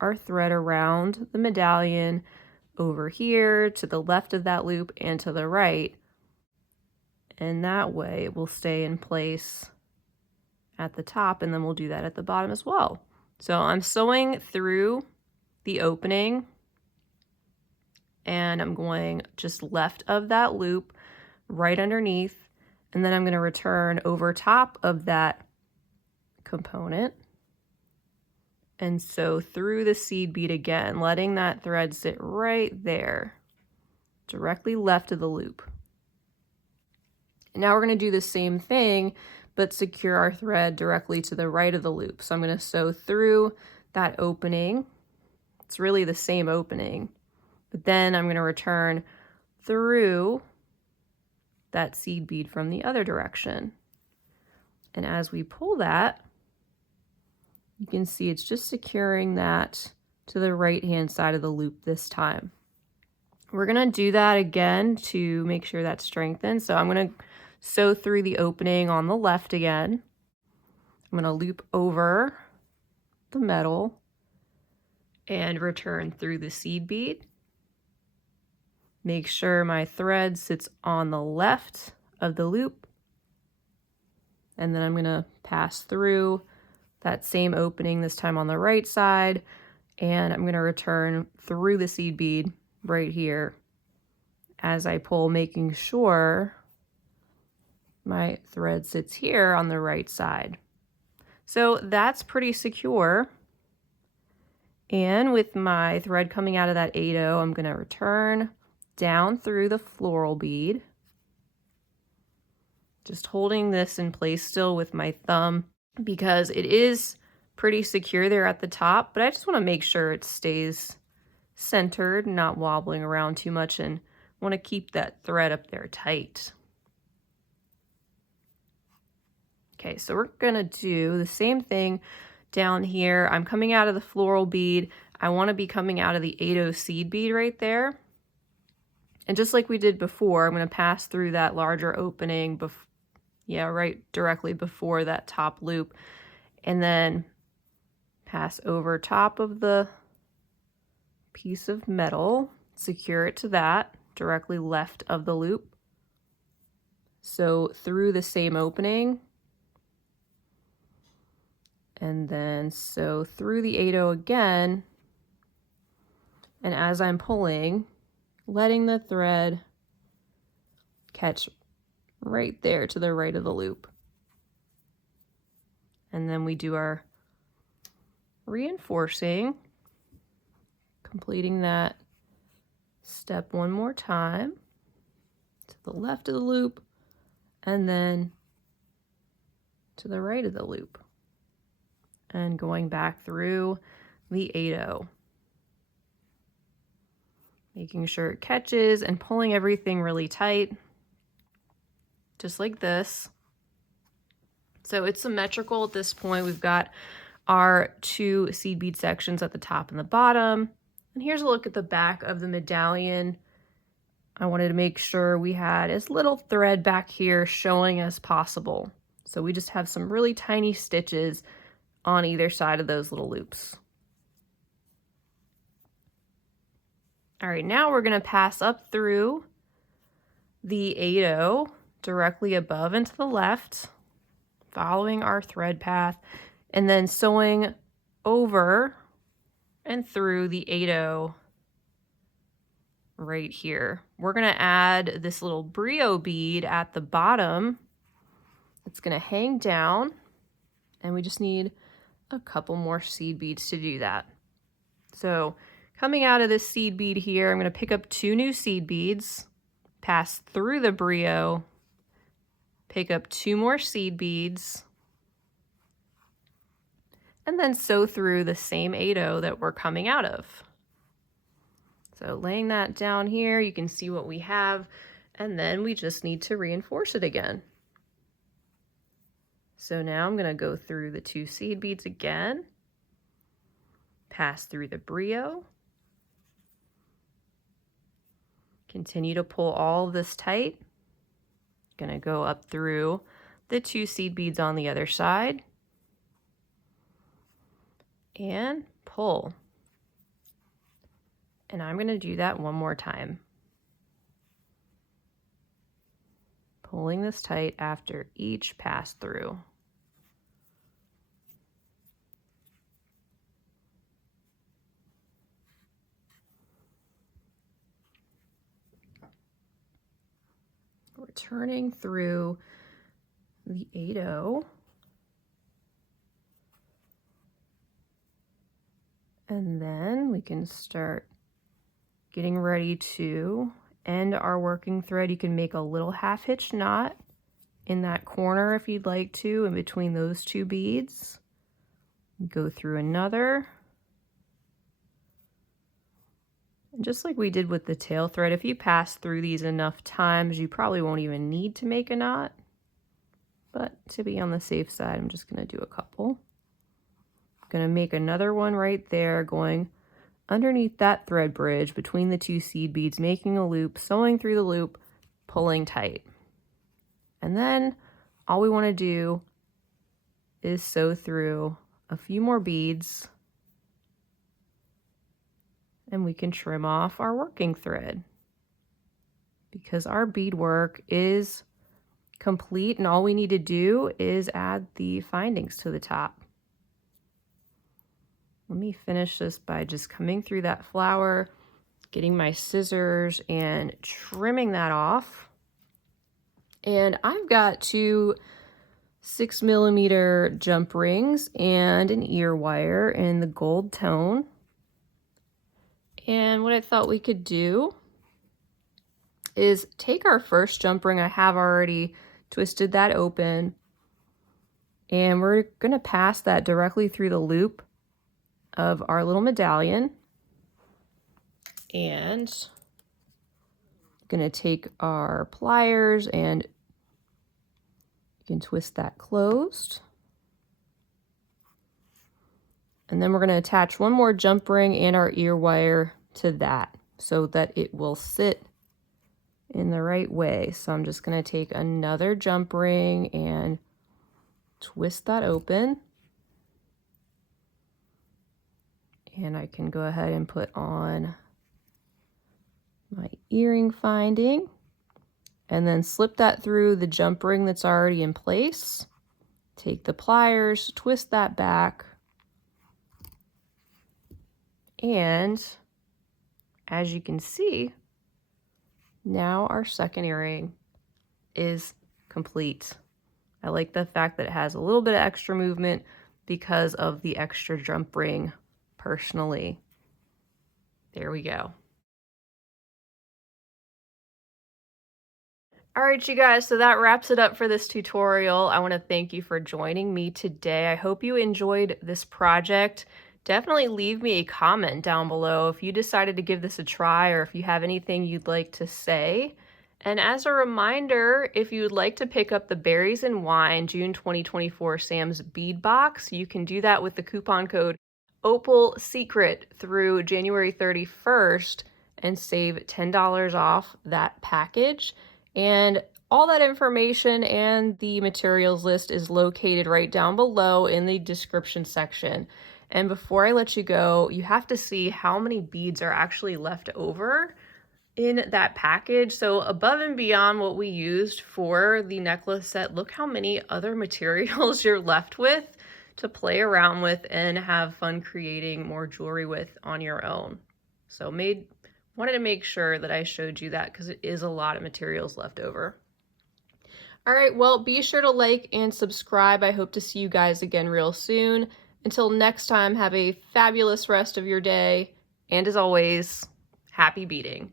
our thread around the medallion over here to the left of that loop and to the right. And that way it will stay in place at the top, and then we'll do that at the bottom as well. So I'm sewing through the opening and I'm going just left of that loop right underneath, and then I'm going to return over top of that component and sew through the seed bead again, letting that thread sit right there directly left of the loop. And now we're going to do the same thing but secure our thread directly to the right of the loop. So I'm going to sew through that opening. It's really the same opening, but then I'm going to return through that seed bead from the other direction. And as we pull that, you can see it's just securing that to the right hand side of the loop this time. We're going to do that again to make sure that's strengthened. So I'm going to sew through the opening on the left again. I'm going to loop over the metal and return through the seed bead. Make sure my thread sits on the left of the loop. And then I'm going to pass through that same opening, this time on the right side. And I'm going to return through the seed bead right here as I pull, making sure my thread sits here on the right side. So that's pretty secure. And with my thread coming out of that 8-0, I'm going to return down through the floral bead, just holding this in place still with my thumb because it is pretty secure there at the top, but I just want to make sure it stays centered, not wobbling around too much, and want to keep that thread up there tight. Okay, so we're going to do the same thing down here. I'm coming out of the floral bead. I want to be coming out of the 8-0 seed bead right there. And just like we did before, I'm going to pass through that larger opening, right directly before that top loop, and then pass over top of the piece of metal, secure it to that, directly left of the loop. So through the same opening, and then sew through the 8-0 again, and as I'm pulling, letting the thread catch right there to the right of the loop. And then we do our reinforcing, completing that step one more time to the left of the loop and then to the right of the loop, and going back through the 8-0. Making sure it catches and pulling everything really tight, just like this. So it's symmetrical at this point. We've got our two seed bead sections at the top and the bottom. And here's a look at the back of the medallion. I wanted to make sure we had as little thread back here showing as possible. So we just have some really tiny stitches on either side of those little loops. All right, now we're going to pass up through the 8-0 directly above and to the left, following our thread path, and then sewing over and through the 8/0 right here. We're gonna add this little Brio bead at the bottom. It's gonna hang down, and we just need a couple more seed beads to do that. So coming out of this seed bead here, I'm gonna pick up 2 new seed beads, pass through the Brio, pick up 2 more seed beads, and then sew through the same 8/0 that we're coming out of. So laying that down here, you can see what we have, and then we just need to reinforce it again. So now I'm gonna go through the 2 seed beads again, pass through the Brio, continue to pull all of this tight, gonna go up through the 2 seed beads on the other side, and pull. And I'm gonna do that one more time. Pulling this tight after each pass through. Returning through the 8/0. And then we can start getting ready to end our working thread. You can make a little half hitch knot in that corner if you'd like to, in between those 2 beads. Go through another. And just like we did with the tail thread, if you pass through these enough times, you probably won't even need to make a knot. But to be on the safe side, I'm just gonna do a couple. I'm gonna make another one right there, going underneath that thread bridge between the 2 seed beads, making a loop, sewing through the loop, pulling tight. And then all we want to do is sew through a few more beads, and we can trim off our working thread because our bead work is complete, and all we need to do is add the findings to the top. Let me finish this by just coming through that flower, getting my scissors and trimming that off. And I've got 2 6mm jump rings and an ear wire in the gold tone. And what I thought we could do is take our first jump ring. I have already twisted that open, and we're gonna pass that directly through the loop of our little medallion, and gonna take our pliers and you can twist that closed. And then we're gonna attach one more jump ring and our ear wire to that so that it will sit in the right way. So I'm just gonna take another jump ring and twist that open. And I can go ahead and put on my earring finding and then slip that through the jump ring that's already in place. Take the pliers, twist that back, and as you can see, now our second earring is complete. I like the fact that it has a little bit of extra movement because of the extra jump ring personally. There we go. All right, you guys, so that wraps it up for this tutorial. I want to thank you for joining me today. I hope you enjoyed this project. Definitely leave me a comment down below if you decided to give this a try or if you have anything you'd like to say. And as a reminder, if you would like to pick up the Berries and Wine June 2024 Sam's Bead Box, you can do that with the coupon code Opal Secret through January 31st and save $10 off that package. And all that information and the materials list is located right down below in the description section. And before I let you go, you have to see how many beads are actually left over in that package. So above and beyond what we used for the necklace set, look how many other materials you're left with. to play around with and have fun creating more jewelry with on your own. So wanted to make sure that I showed you that because it is a lot of materials left over. All right, well, be sure to like and subscribe. I hope to see you guys again real soon. Until next time, have a fabulous rest of your day. And as always, happy beading.